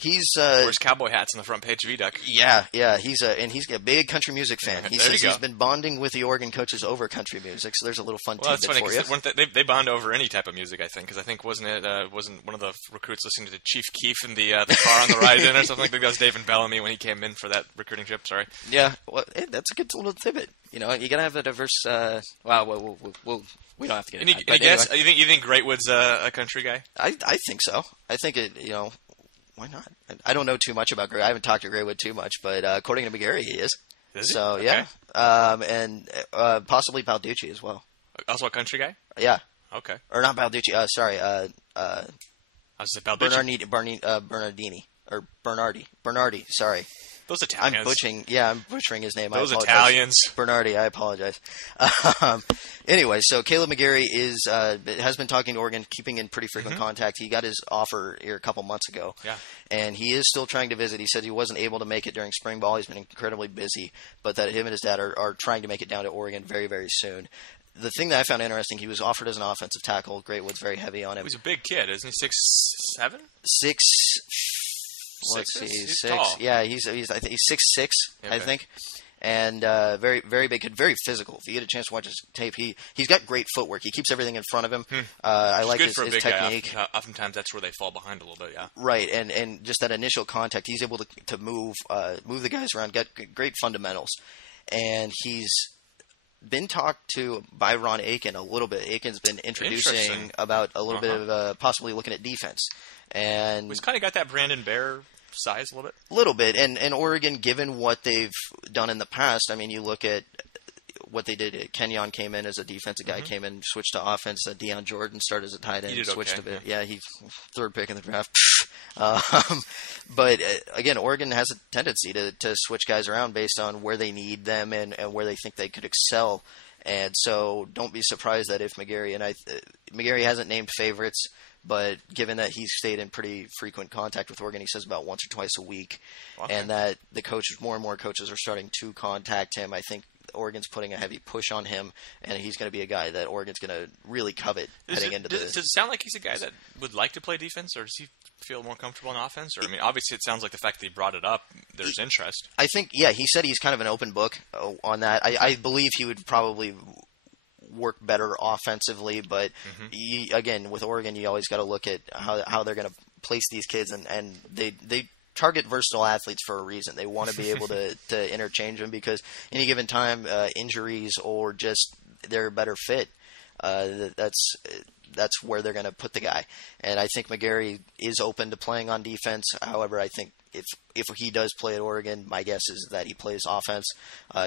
He's wears cowboy hats on the front page of eDuck. Yeah. He's a big country music fan. He says he's been bonding with the Oregon coaches over country music. So there's a little fun tidbit for you. Well, that's funny because they bond over any type of music. I think because wasn't one of the recruits listening to Chief Keef in the car on the ride in or something? I think that was David Bellamy when he came in for that recruiting trip. Sorry. Yeah, well, that's a good little tidbit. You gotta have a diverse. We don't have to get into that. Any guess? Anyway. You think Greatwood's a country guy? I think so. I think it. Why not? I don't know too much about Gray. I haven't talked to Graywood too much, but according to McGarry, he is. Is he? So, okay. Yeah. And possibly Balducci as well. Also a country guy? Yeah. Okay. Or not Balducci. Sorry. I was Balducci. Bernardi. Sorry. Those Italians. I'm butchering his name. Those Italians. Bernardi, I apologize. Anyway, so Caleb McGarry has been talking to Oregon, keeping in pretty frequent contact. He got his offer here a couple months ago. Yeah. And he is still trying to visit. He said he wasn't able to make it during spring ball. He's been incredibly busy, but that him and his dad are trying to make it down to Oregon very, very soon. The thing that I found interesting, he was offered as an offensive tackle. Greatwood's very heavy on him. He's a big kid, isn't he? 6'7"? Six. Tall. Yeah, he's 6'6", okay. I think, and very, very big kid, very physical. If you get a chance to watch his tape, he's got great footwork. He keeps everything in front of him. I like his technique. Guy. Oftentimes, that's where they fall behind a little bit. Yeah, right, and just that initial contact, he's able to move the guys around, get great fundamentals, and he's been talked to by Ron Aiken a little bit. Aiken's been introducing about a little bit of possibly looking at defense. And he's kind of got that Brandon Bear size a little bit. A little bit. And Oregon, given what they've done in the past, I mean, you look at what they did. Kenyon came in as a defensive guy, came in, switched to offense. Deion Jordan started as a tight end, switched to it. Yeah, he's third pick in the draft. But again, Oregon has a tendency to switch guys around based on where they need them and where they think they could excel. And so don't be surprised that if McGarry hasn't named favorites, but given that he's stayed in pretty frequent contact with Oregon, he says about once or twice a week, and that the coaches, more and more coaches are starting to contact him, I think Oregon's putting a heavy push on him, and he's going to be a guy that Oregon's going to really covet heading into this. Does it sound like he's a guy that would like to play defense, or does he feel more comfortable in offense? Or, I mean, obviously it sounds like the fact that he brought it up, there's interest. I think, he said he's kind of an open book on that. I believe he would probably work better offensively, but again, with Oregon, you always got to look at how they're going to place these kids, and they target versatile athletes for a reason. They want to be able to interchange them because any given time, injuries or just they're a better fit. That's that's where they're going to put the guy. And I think McGarry is open to playing on defense. However, I think if he does play at Oregon, my guess is that he plays offense.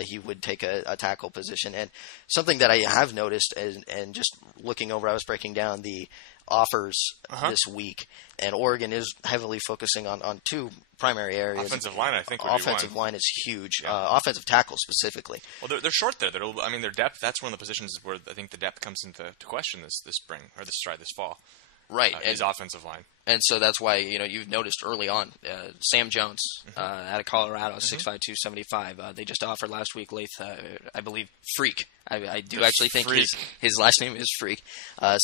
He would take a tackle position. And something that I have noticed, and just looking over, I was breaking down the offers this week, and Oregon is heavily focusing on two primary areas. Offensive line, I think, would be offensive one. line is huge. Offensive tackle specifically. Well, they're short there. Their depth. That's one of the positions where I think the depth comes into question this spring or this fall. Right, is offensive line. And so that's why, you've noticed early on, Sam Jones out of Colorado, 6'5", 275. They just offered last week, Lath, I believe, Freak. I do actually think his last name is Freak. 6'5",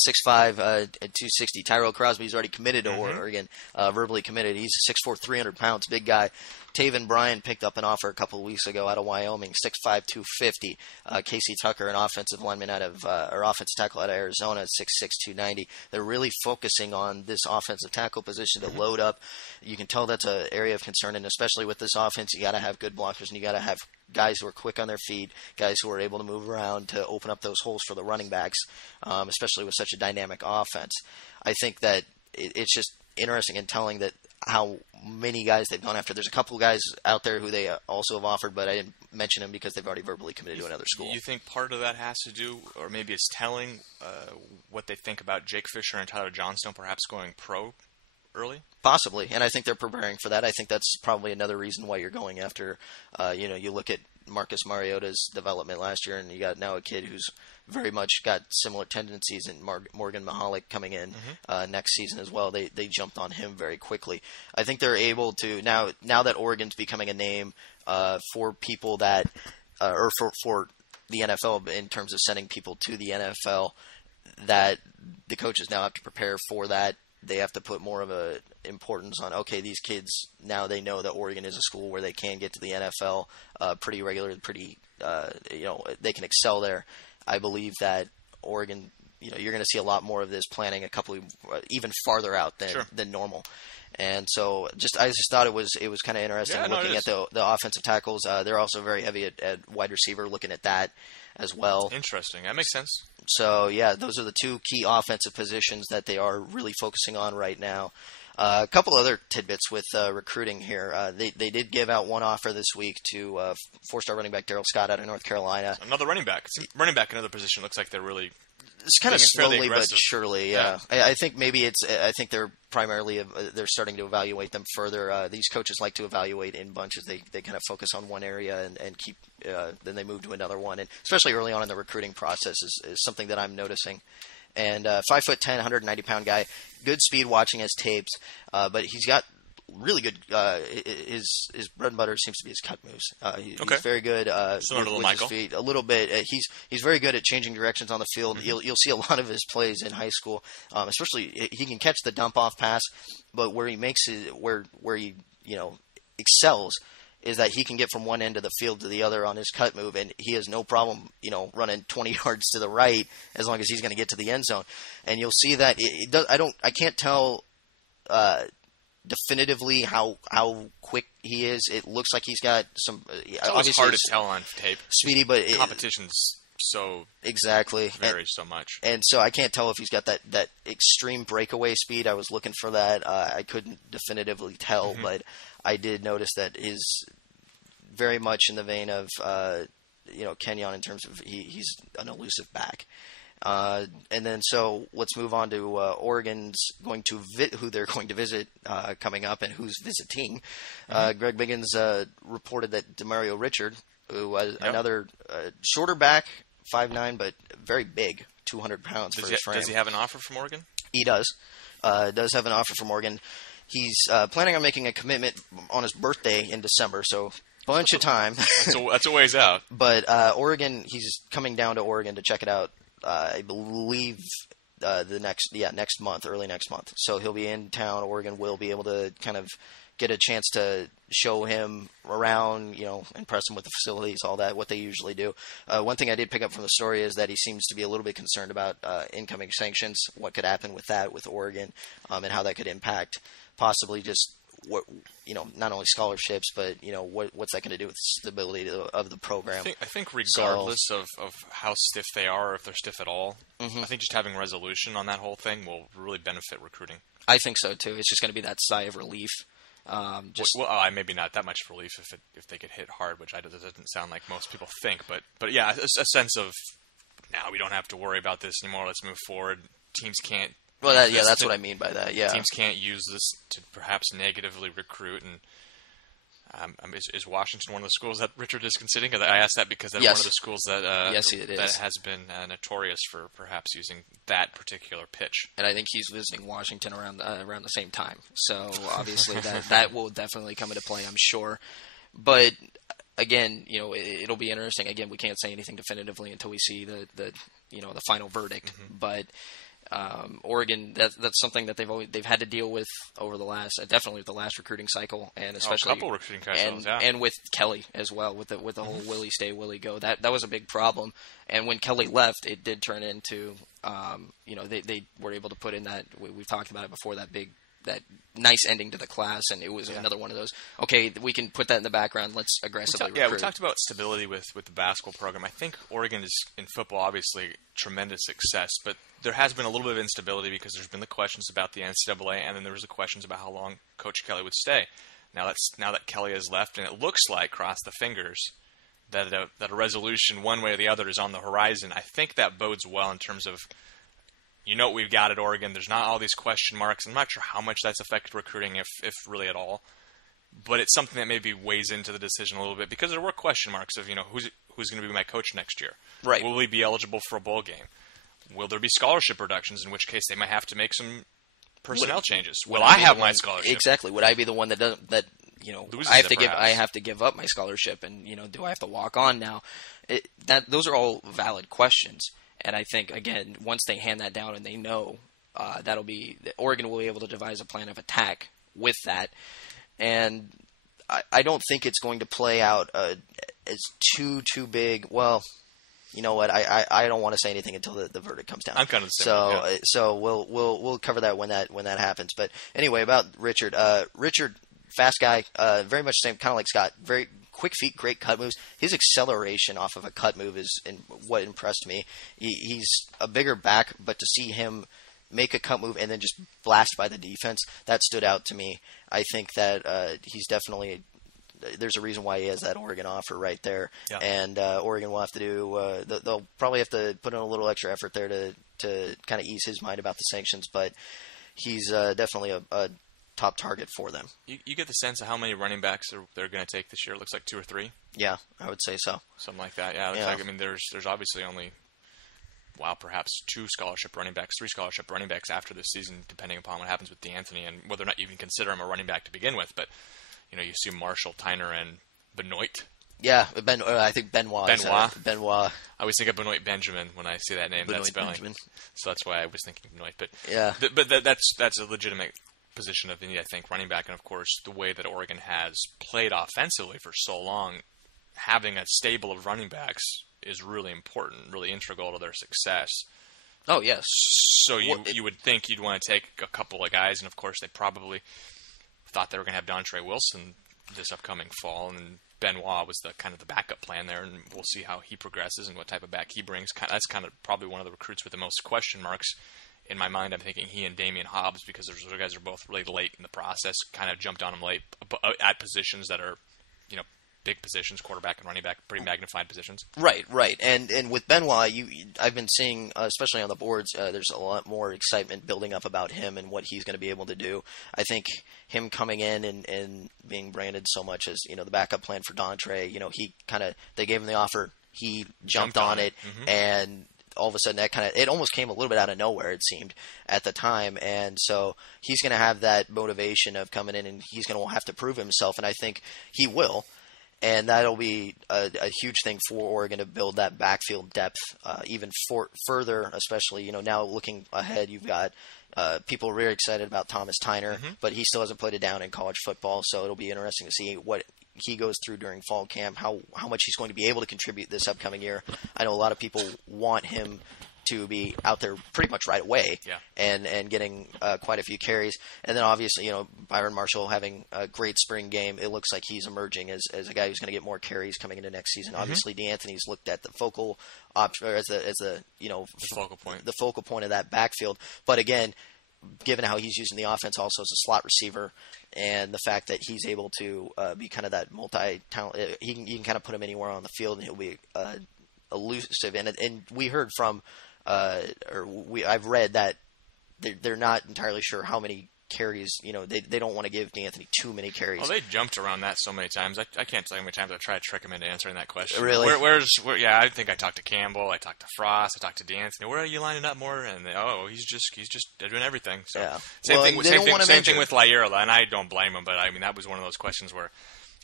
260. Tyrell Crosby's already committed to Oregon, verbally committed. He's 6'4", 300 pounds, big guy. Taven Bryan picked up an offer a couple of weeks ago out of Wyoming, 6'5", 250. Casey Tucker, an offensive lineman or offensive tackle out of Arizona, 6'6", 290. They're really focusing on this offensive tackle position to load up. You can tell that's an area of concern, and especially with this offense, you got to have good blockers, and you got to have guys who are quick on their feet, guys who are able to move around to open up those holes for the running backs, especially with such a dynamic offense. I think that it's just interesting and telling that how many guys they've gone after. There's a couple of guys out there who they also have offered, but I didn't mention them because they've already verbally committed to another school. You think part of that has to do, or maybe it's telling, what they think about Jake Fisher and Tyler Johnstone perhaps going pro early? Possibly, and I think they're preparing for that. I think that's probably another reason why you're going after, you look at Marcus Mariota's development last year, and you got now a kid who's very much got similar tendencies, in Morgan Mahalik coming in next season as well. They jumped on him very quickly. I think they're able to, now that Oregon's becoming a name for people that, or for the NFL in terms of sending people to the NFL, that the coaches now have to prepare for that. They have to put more of a importance on, okay, these kids, now they know that Oregon is a school where they can get to the NFL pretty regularly, they can excel there. I believe that Oregon, you're going to see a lot more of this planning even farther out than normal. And so I just thought it was kind of interesting looking at the offensive tackles. They're also very heavy at wide receiver, looking at that as well. Interesting. That makes sense. So, yeah, those are the two key offensive positions that they are really focusing on right now. A couple other tidbits with recruiting here. They did give out one offer this week to four-star running back Darrell Scott out of North Carolina. Another running back. Running back, another position. Looks like they're really... It's kind of slowly but surely, yeah. I think maybe I think they're primarily, they're starting to evaluate them further. These coaches like to evaluate in bunches. They kind of focus on one area and keep, then they move to another one. And especially early on in the recruiting process is something that I'm noticing. And 5'10", 190-pound guy, good speed watching his tapes, but he's got really good. His bread and butter seems to be his cut moves. He's very good with his feet. A little bit. He's very good at changing directions on the field. You'll see a lot of his plays in high school, especially he can catch the dump off pass, but where he makes it, where he excels is that he can get from one end of the field to the other on his cut move, and he has no problem, running 20 yards to the right as long as he's going to get to the end zone. And you'll see that I can't tell definitively how quick he is. It looks like he's got some. It's always hard to tell on tape. Speedy, but competition's so exactly varies so much, and so I can't tell if he's got that extreme breakaway speed. I was looking for that. I couldn't definitively tell, but I did notice that is very much in the vein of Kenyon in terms of he's an elusive back. And then so let's move on to Oregon's going to who they're going to visit coming up and who's visiting. Greg Biggins reported that Demario Richard, who was another shorter back, 5'9", but very big, 200 pounds for his frame. Does he have an offer from Oregon? He does. Does have an offer from Oregon. He's planning on making a commitment on his birthday in December, so bunch of time. That's a ways out. But Oregon, he's coming down to Oregon to check it out. I believe next month, early next month. So he'll be in town. Oregon will be able to kind of get a chance to show him around, impress him with the facilities, all that, what they usually do. One thing I did pick up from the story is that he seems to be a little bit concerned about incoming sanctions, what could happen with that with Oregon, and how that could impact possibly just what not only scholarships, but what's that going to do with the stability of the program? I think regardless of how stiff they are, or if they're stiff at all, I think just having resolution on that whole thing will really benefit recruiting. I think so too. It's just going to be that sigh of relief. Maybe not that much relief if they get hit hard, which doesn't sound like most people think. But yeah, a sense of now we don't have to worry about this anymore. Let's move forward. Teams can't. Well, that's what I mean by that. Yeah, teams can't use this to perhaps negatively recruit. And is Washington one of the schools that Richard is considering? I asked that because that's one of the schools that that has been notorious for perhaps using that particular pitch. And I think he's visiting Washington around the same time. So obviously that will definitely come into play, I'm sure. But again, it'll be interesting. Again, we can't say anything definitively until we see the final verdict. But Oregon, that's something that they've had to deal with over the last recruiting cycle, and especially a couple recruiting cycles, and with Kelly as well, with the whole Willie stay, Willie go. That was a big problem. And when Kelly left, it did turn into they were able to put in that we've talked about it before, that nice ending to the class, and it was another one of those. Okay, we can put that in the background. Let's aggressively recruit. Yeah, we talked about stability with the basketball program. I think Oregon is in football, obviously tremendous success, but there has been a little bit of instability because there's been the questions about the NCAA, and then there was the questions about how long Coach Kelly would stay. Now that Kelly has left, and it looks like, cross the fingers, that a resolution one way or the other is on the horizon. I think that bodes well in terms of. We've got at Oregon. There's not all these question marks. I'm not sure how much that's affected recruiting, if really at all. But it's something that maybe weighs into the decision a little bit because there were question marks of, who's going to be my coach next year? Right. Will we be eligible for a bowl game? Will there be scholarship reductions, in which case they might have to make some personnel changes? Will I have my scholarship? Exactly. Would I be the one that doesn't I have to give up my scholarship, and do I have to walk on now? Those are all valid questions. And I think, again, once they hand that down and they know, Oregon will be able to devise a plan of attack with that. And I don't think it's going to play out as too big. Well, you know what? I don't want to say anything until the verdict comes down. I'm kind of the same. So so we'll cover that when that happens. But anyway, about Richard. Richard, fast guy, very much the same, kind of like Scott. Very quick feet, great cut moves. His acceleration off of a cut move is what impressed me. He's a bigger back, but to see him make a cut move and then just blast by the defense, that stood out to me. I think that he's definitely – there's a reason why he has that Oregon offer right there. Yeah. And Oregon will have to do they'll probably have to put in a little extra effort there to kind of ease his mind about the sanctions, but he's definitely a top target for them. You get the sense of how many running backs they're going to take this year? It looks like 2 or 3. Yeah, I would say so. Something like that. Yeah, it looks like, I mean, there's obviously only perhaps 2 scholarship running backs, 3 scholarship running backs after this season, depending upon what happens with D'Anthony and whether or not you even consider him a running back to begin with. But you see Marshall, Tyner, and Benoit. Yeah, I think Benoit. Benoit. I always think of Benoit Benjamin when I see that name, that spelling. Benjamin. So that's why I was thinking Benoit. But yeah, that's a legitimate position of I think running back, and of course the way that Oregon has played offensively for so long, having a stable of running backs is really important, really integral to their success. Oh yes. So you would think you'd want to take a couple of guys, and of course they probably thought they were going to have Dontre Wilson this upcoming fall, and Benoit was the kind of the backup plan there, and we'll see how he progresses and what type of back he brings. That's kind of probably one of the recruits with the most question marks. In my mind, I'm thinking he and Damian Hobbs, because those guys are both really late in the process, kind of jumped on him late at positions that are, big positions, quarterback and running back, pretty magnified positions. Right. And with Benoit, I've been seeing, especially on the boards, there's a lot more excitement building up about him and what he's going to be able to do. I think him coming in and being branded so much as, the backup plan for Dontre, they gave him the offer, he jumped on it, and all of a sudden it almost came a little bit out of nowhere, it seemed, at the time. And so he's going to have that motivation of coming in, and he's going to have to prove himself, and I think he will. And that'll be a huge thing for Oregon to build that backfield depth even further, especially, now looking ahead, you've got people really excited about Thomas Tyner, but he still hasn't played it down in college football, so it'll be interesting to see what he goes through during fall camp, how much he's going to be able to contribute this upcoming year. I know a lot of people want him to be out there pretty much right away, and getting quite a few carries. And then obviously, Byron Marshall having a great spring game. It looks like he's emerging as a guy who's going to get more carries coming into next season. Obviously, DeAnthony's looked at the focal option, or as the focal point of that backfield. But again, given how he's using the offense also as a slot receiver, and the fact that he's able to be kind of that multi-talent, you can kind of put him anywhere on the field, and he'll be elusive. And we heard from, I've read that they're not entirely sure how many carries. They don't want to give DeAnthony too many carries. Well, they jumped around that so many times. I can't tell you how many times I tried to trick him into answering that question. Really? Yeah, I think I talked to Campbell, I talked to Frost, I talked to DeAnthony. Where are you lining up more? And he's just doing everything. So same thing with Laierla, and I don't blame him. But I mean, that was one of those questions where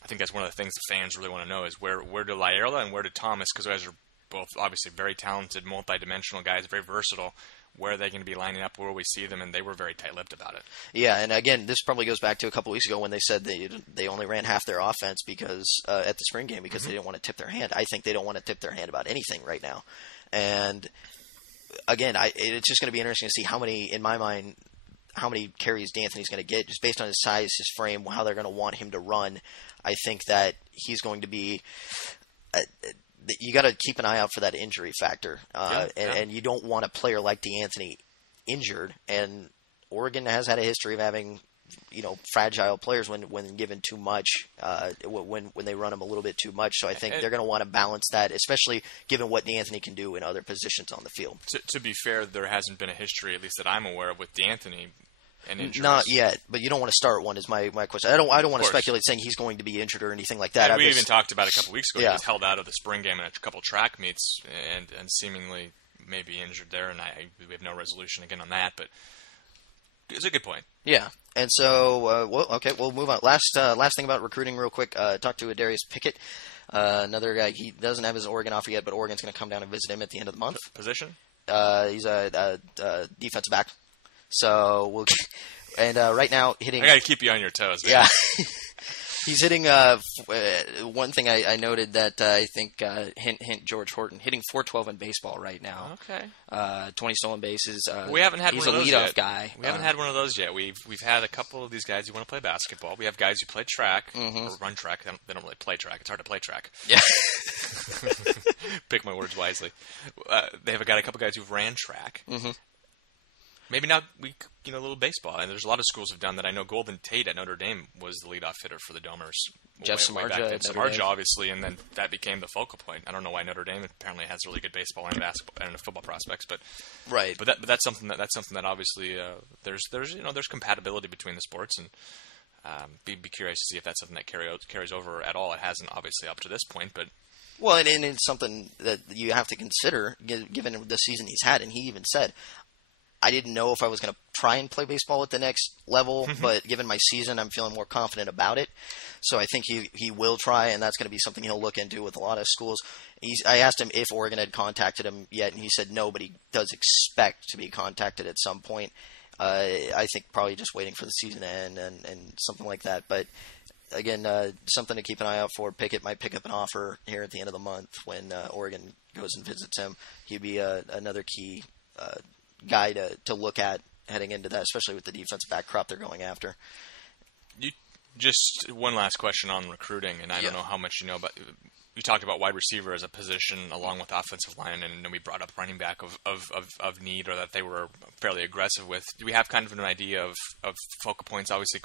I think that's one of the things the fans really want to know is where do Laierla and where do Thomas, because those guys are both obviously very talented, multi-dimensional guys, very versatile. Where are they going to be lining up? Where will we see them? And they were very tight-lipped about it. Yeah, and again, this probably goes back to a couple weeks ago when they said they only ran half their offense because at the spring game because they didn't want to tip their hand. I think they don't want to tip their hand about anything right now. And again, it's just going to be interesting to see how many carries DeAnthony's going to get just based on his size, his frame, how they're going to want him to run. I think that he's going to be you got to keep an eye out for that injury factor, and you don't want a player like DeAnthony injured. And Oregon has had a history of having, fragile players when given too much, when they run them a little bit too much. So I think they're going to want to balance that, especially given what DeAnthony can do in other positions on the field. To be fair, there hasn't been a history, at least that I'm aware of, with DeAnthony. Not yet, but you don't want to start one is my question. I don't want to speculate saying he's going to be injured or anything like that. And we even talked about a couple weeks ago. He was held out of the spring game in a couple track meets and seemingly maybe injured there, and we have no resolution again on that, but it's a good point. Yeah, and so we'll move on. Last thing about recruiting real quick. Talked to Darius Pickett, another guy. He doesn't have his Oregon offer yet, but Oregon's going to come down and visit him at the end of the month. Position? He's a defensive back. So right now hitting. I got to keep you on your toes, man. Yeah, he's hitting. One thing I noted that I think hint George Horton hitting .412 in baseball right now. Okay. 20 stolen bases. We haven't had he's one of those yet. He's a leadoff guy. We haven't had one of those yet. We've had a couple of these guys who want to play basketball. We have guys who play track or run track. They don't really play track. It's hard to play track. Yeah. Pick my words wisely. They've got a couple guys who've ran track. Mm-hmm. Maybe now a little baseball, and there's a lot of schools have done that. I know Golden Tate at Notre Dame was the leadoff hitter for the Domers. Jeff Samardzija. Samardzija, obviously, and then that became the focal point. I don't know why Notre Dame apparently has really good baseball and basketball and football prospects, but right. But that's something that obviously there's compatibility between the sports, and be curious to see if that's something that carries over at all. It hasn't obviously up to this point, but. Well, and it's something that you have to consider given the season he's had, and he even said. I didn't know if I was going to try and play baseball at the next level, but given my season, I'm feeling more confident about it. So I think he will try, and that's going to be something he'll look into with a lot of schools. I asked him if Oregon had contacted him yet, and he said no, but he does expect to be contacted at some point. I think probably just waiting for the season to end and something like that. But again, something to keep an eye out for. Pickett might pick up an offer here at the end of the month when Oregon goes and visits him. He'd be another key guy to look at heading into that, especially with the defensive back crop they're going after. Just one last question on recruiting, and I don't know how much you know, but we talked about wide receiver as a position along with offensive line, and then we brought up running back of need, or that they were fairly aggressive with. Do we have kind of an idea of focal points? Obviously,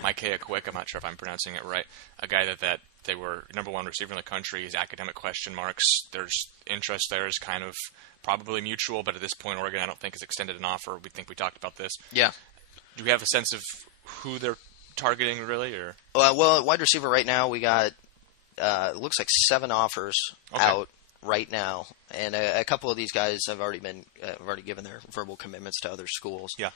Micaiah Quick, I'm not sure if I'm pronouncing it right, a guy that they were number one receiver in the country. His academic question marks. There's interest there is kind of probably mutual, but at this point, Oregon, I don't think has extended an offer. We think we talked about this. Yeah. Do we have a sense of who they're targeting, really? Or well, wide receiver right now, we got it looks like 7 offers out right now, and a couple of these guys have already given their verbal commitments to other schools. Yeah.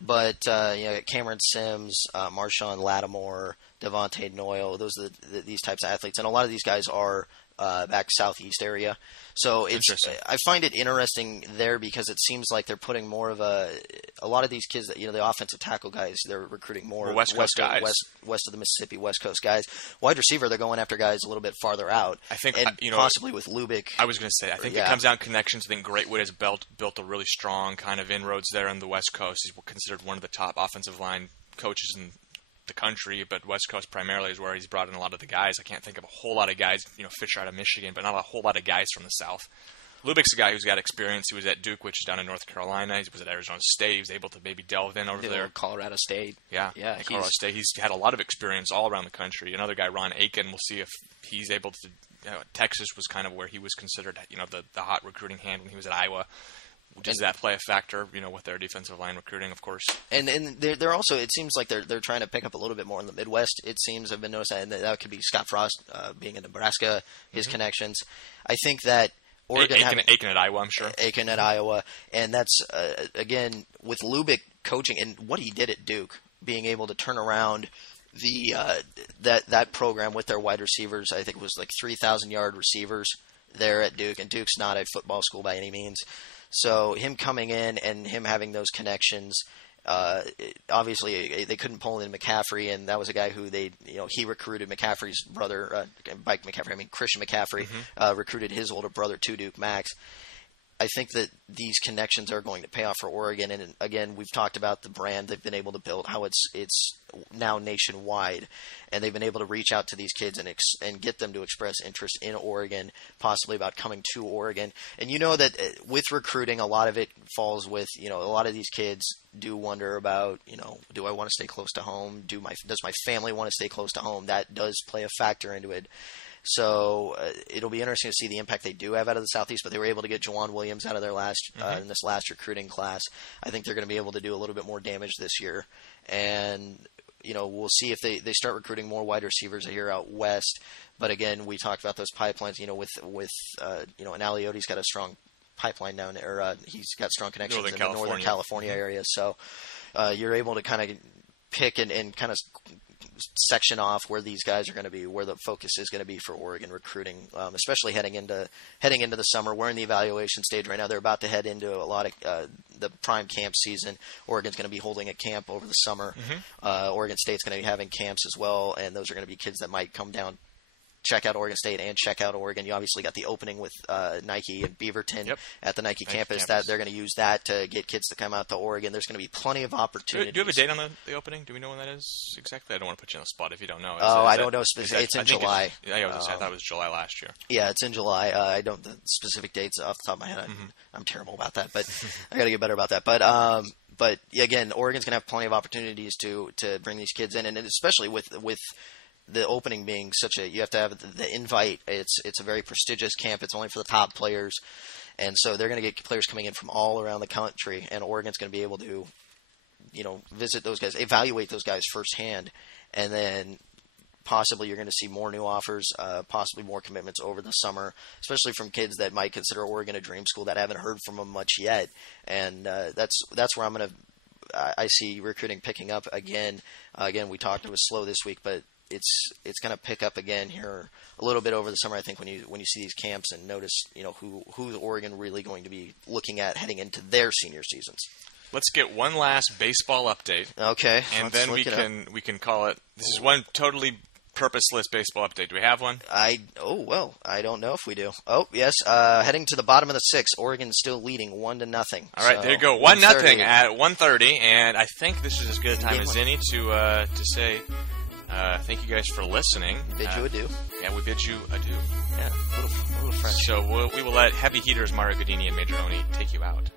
But Cameron Sims, Marshawn Lattimore, Devontae Noyle, those are these types of athletes, and a lot of these guys are back southeast area. So I find it interesting there because it seems like they're putting more of a lot of these kids that, the offensive tackle guys, they're recruiting more West Coast guys. West of the Mississippi, West Coast guys. Wide receiver, they're going after guys a little bit farther out. I think, and possibly with Lubick. I was going to say, I think it comes down to connections. I think Greatwood has built a really strong kind of inroads there on the West Coast. He's considered one of the top offensive line coaches in the country, but West Coast primarily is where he's brought in a lot of the guys. I can't think of a whole lot of guys, Fisher out of Michigan, but not a whole lot of guys from the South. Lubick's a guy who's got experience. He was at Duke, which is down in North Carolina. He was at Arizona State. He was able to maybe delve in over there. Colorado State. Yeah, Colorado State. He's had a lot of experience all around the country. Another guy, Ron Aiken, we'll see if he's able to. Texas was kind of where he was considered, the hot recruiting hand when he was at Iowa. Does that play a factor, with their defensive line recruiting, of course? And they're also, it seems like they're trying to pick up a little bit more in the Midwest. It seems, I've been noticing, and that could be Scott Frost being in Nebraska, his connections. I think that Oregon Aiken at Iowa, I'm sure. Aiken at Iowa, and that's again with Lubick coaching and what he did at Duke, being able to turn around that program with their wide receivers. I think it was like 3,000-yard receivers there at Duke, and Duke's not a football school by any means. So him coming in and him having those connections, obviously they couldn't pull in McCaffrey, and that was a guy who he recruited McCaffrey's brother, Christian McCaffrey, recruited his older brother to Duke, Max. I think that these connections are going to pay off for Oregon, and again, we've talked about the brand they've been able to build, how it's now nationwide, and they've been able to reach out to these kids and get them to express interest in Oregon, possibly about coming to Oregon. And that with recruiting, a lot of it falls with, a lot of these kids do wonder about, do I want to stay close to home? Does my family want to stay close to home? That does play a factor into it. So it'll be interesting to see the impact they do have out of the Southeast, but they were able to get Juwan Williams out of their in this last recruiting class. I think they're going to be able to do a little bit more damage this year. And, we'll see if they start recruiting more wide receivers here out west. But again, we talked about those pipelines, with and Alioti's got a strong pipeline down there. He's got strong connections in the Northern California area. So you're able to kind of pick and kind of section off where these guys are going to be, where the focus is going to be for Oregon recruiting, especially heading into the summer. We're in the evaluation stage right now. They're about to head into a lot of the prime camp season. Oregon's going to be holding a camp over the summer. Oregon State's going to be having camps as well, and those are going to be kids that might come down, check out Oregon State and check out Oregon. You obviously got the opening with Nike and Beaverton at the Nike campus. That they're going to use that to get kids to come out to Oregon. There's going to be plenty of opportunities. Do you have a date on the opening? Do we know when that is exactly? I don't want to put you on the spot if you don't know. I don't know. It's in July. I thought it was July last year. Yeah, it's in July. I don't the specific dates off the top of my head. I'm terrible about that, but I got to get better about that. But again, Oregon's going to have plenty of opportunities to bring these kids in, and especially with the opening being you have to have the invite. It's a very prestigious camp. It's only for the top players. And so they're going to get players coming in from all around the country, and Oregon's going to be able to, visit those guys, evaluate those guys firsthand. And then possibly you're going to see more new offers, possibly more commitments over the summer, especially from kids that might consider Oregon a dream school that haven't heard from them much yet. And that's where I see recruiting picking up again. Again, we talked, it was slow this week, but it's going to pick up again here a little bit over the summer. I think when you see these camps and notice who's Oregon really going to be looking at heading into their senior seasons. Let's get one last baseball update. Okay, and then we can call it. This is one totally purposeless baseball update. Do we have one? I don't know if we do. Oh yes, heading to the bottom of the sixth. Oregon's still leading 1-0. All right, there you go, 1-0 at 1:30, and I think this is as good a time as any to say. Thank you guys for listening. Bid you adieu. Yeah, we bid you adieu. Yeah, a little French. So we will let heavy hitters Mario Godini and Major Oni take you out.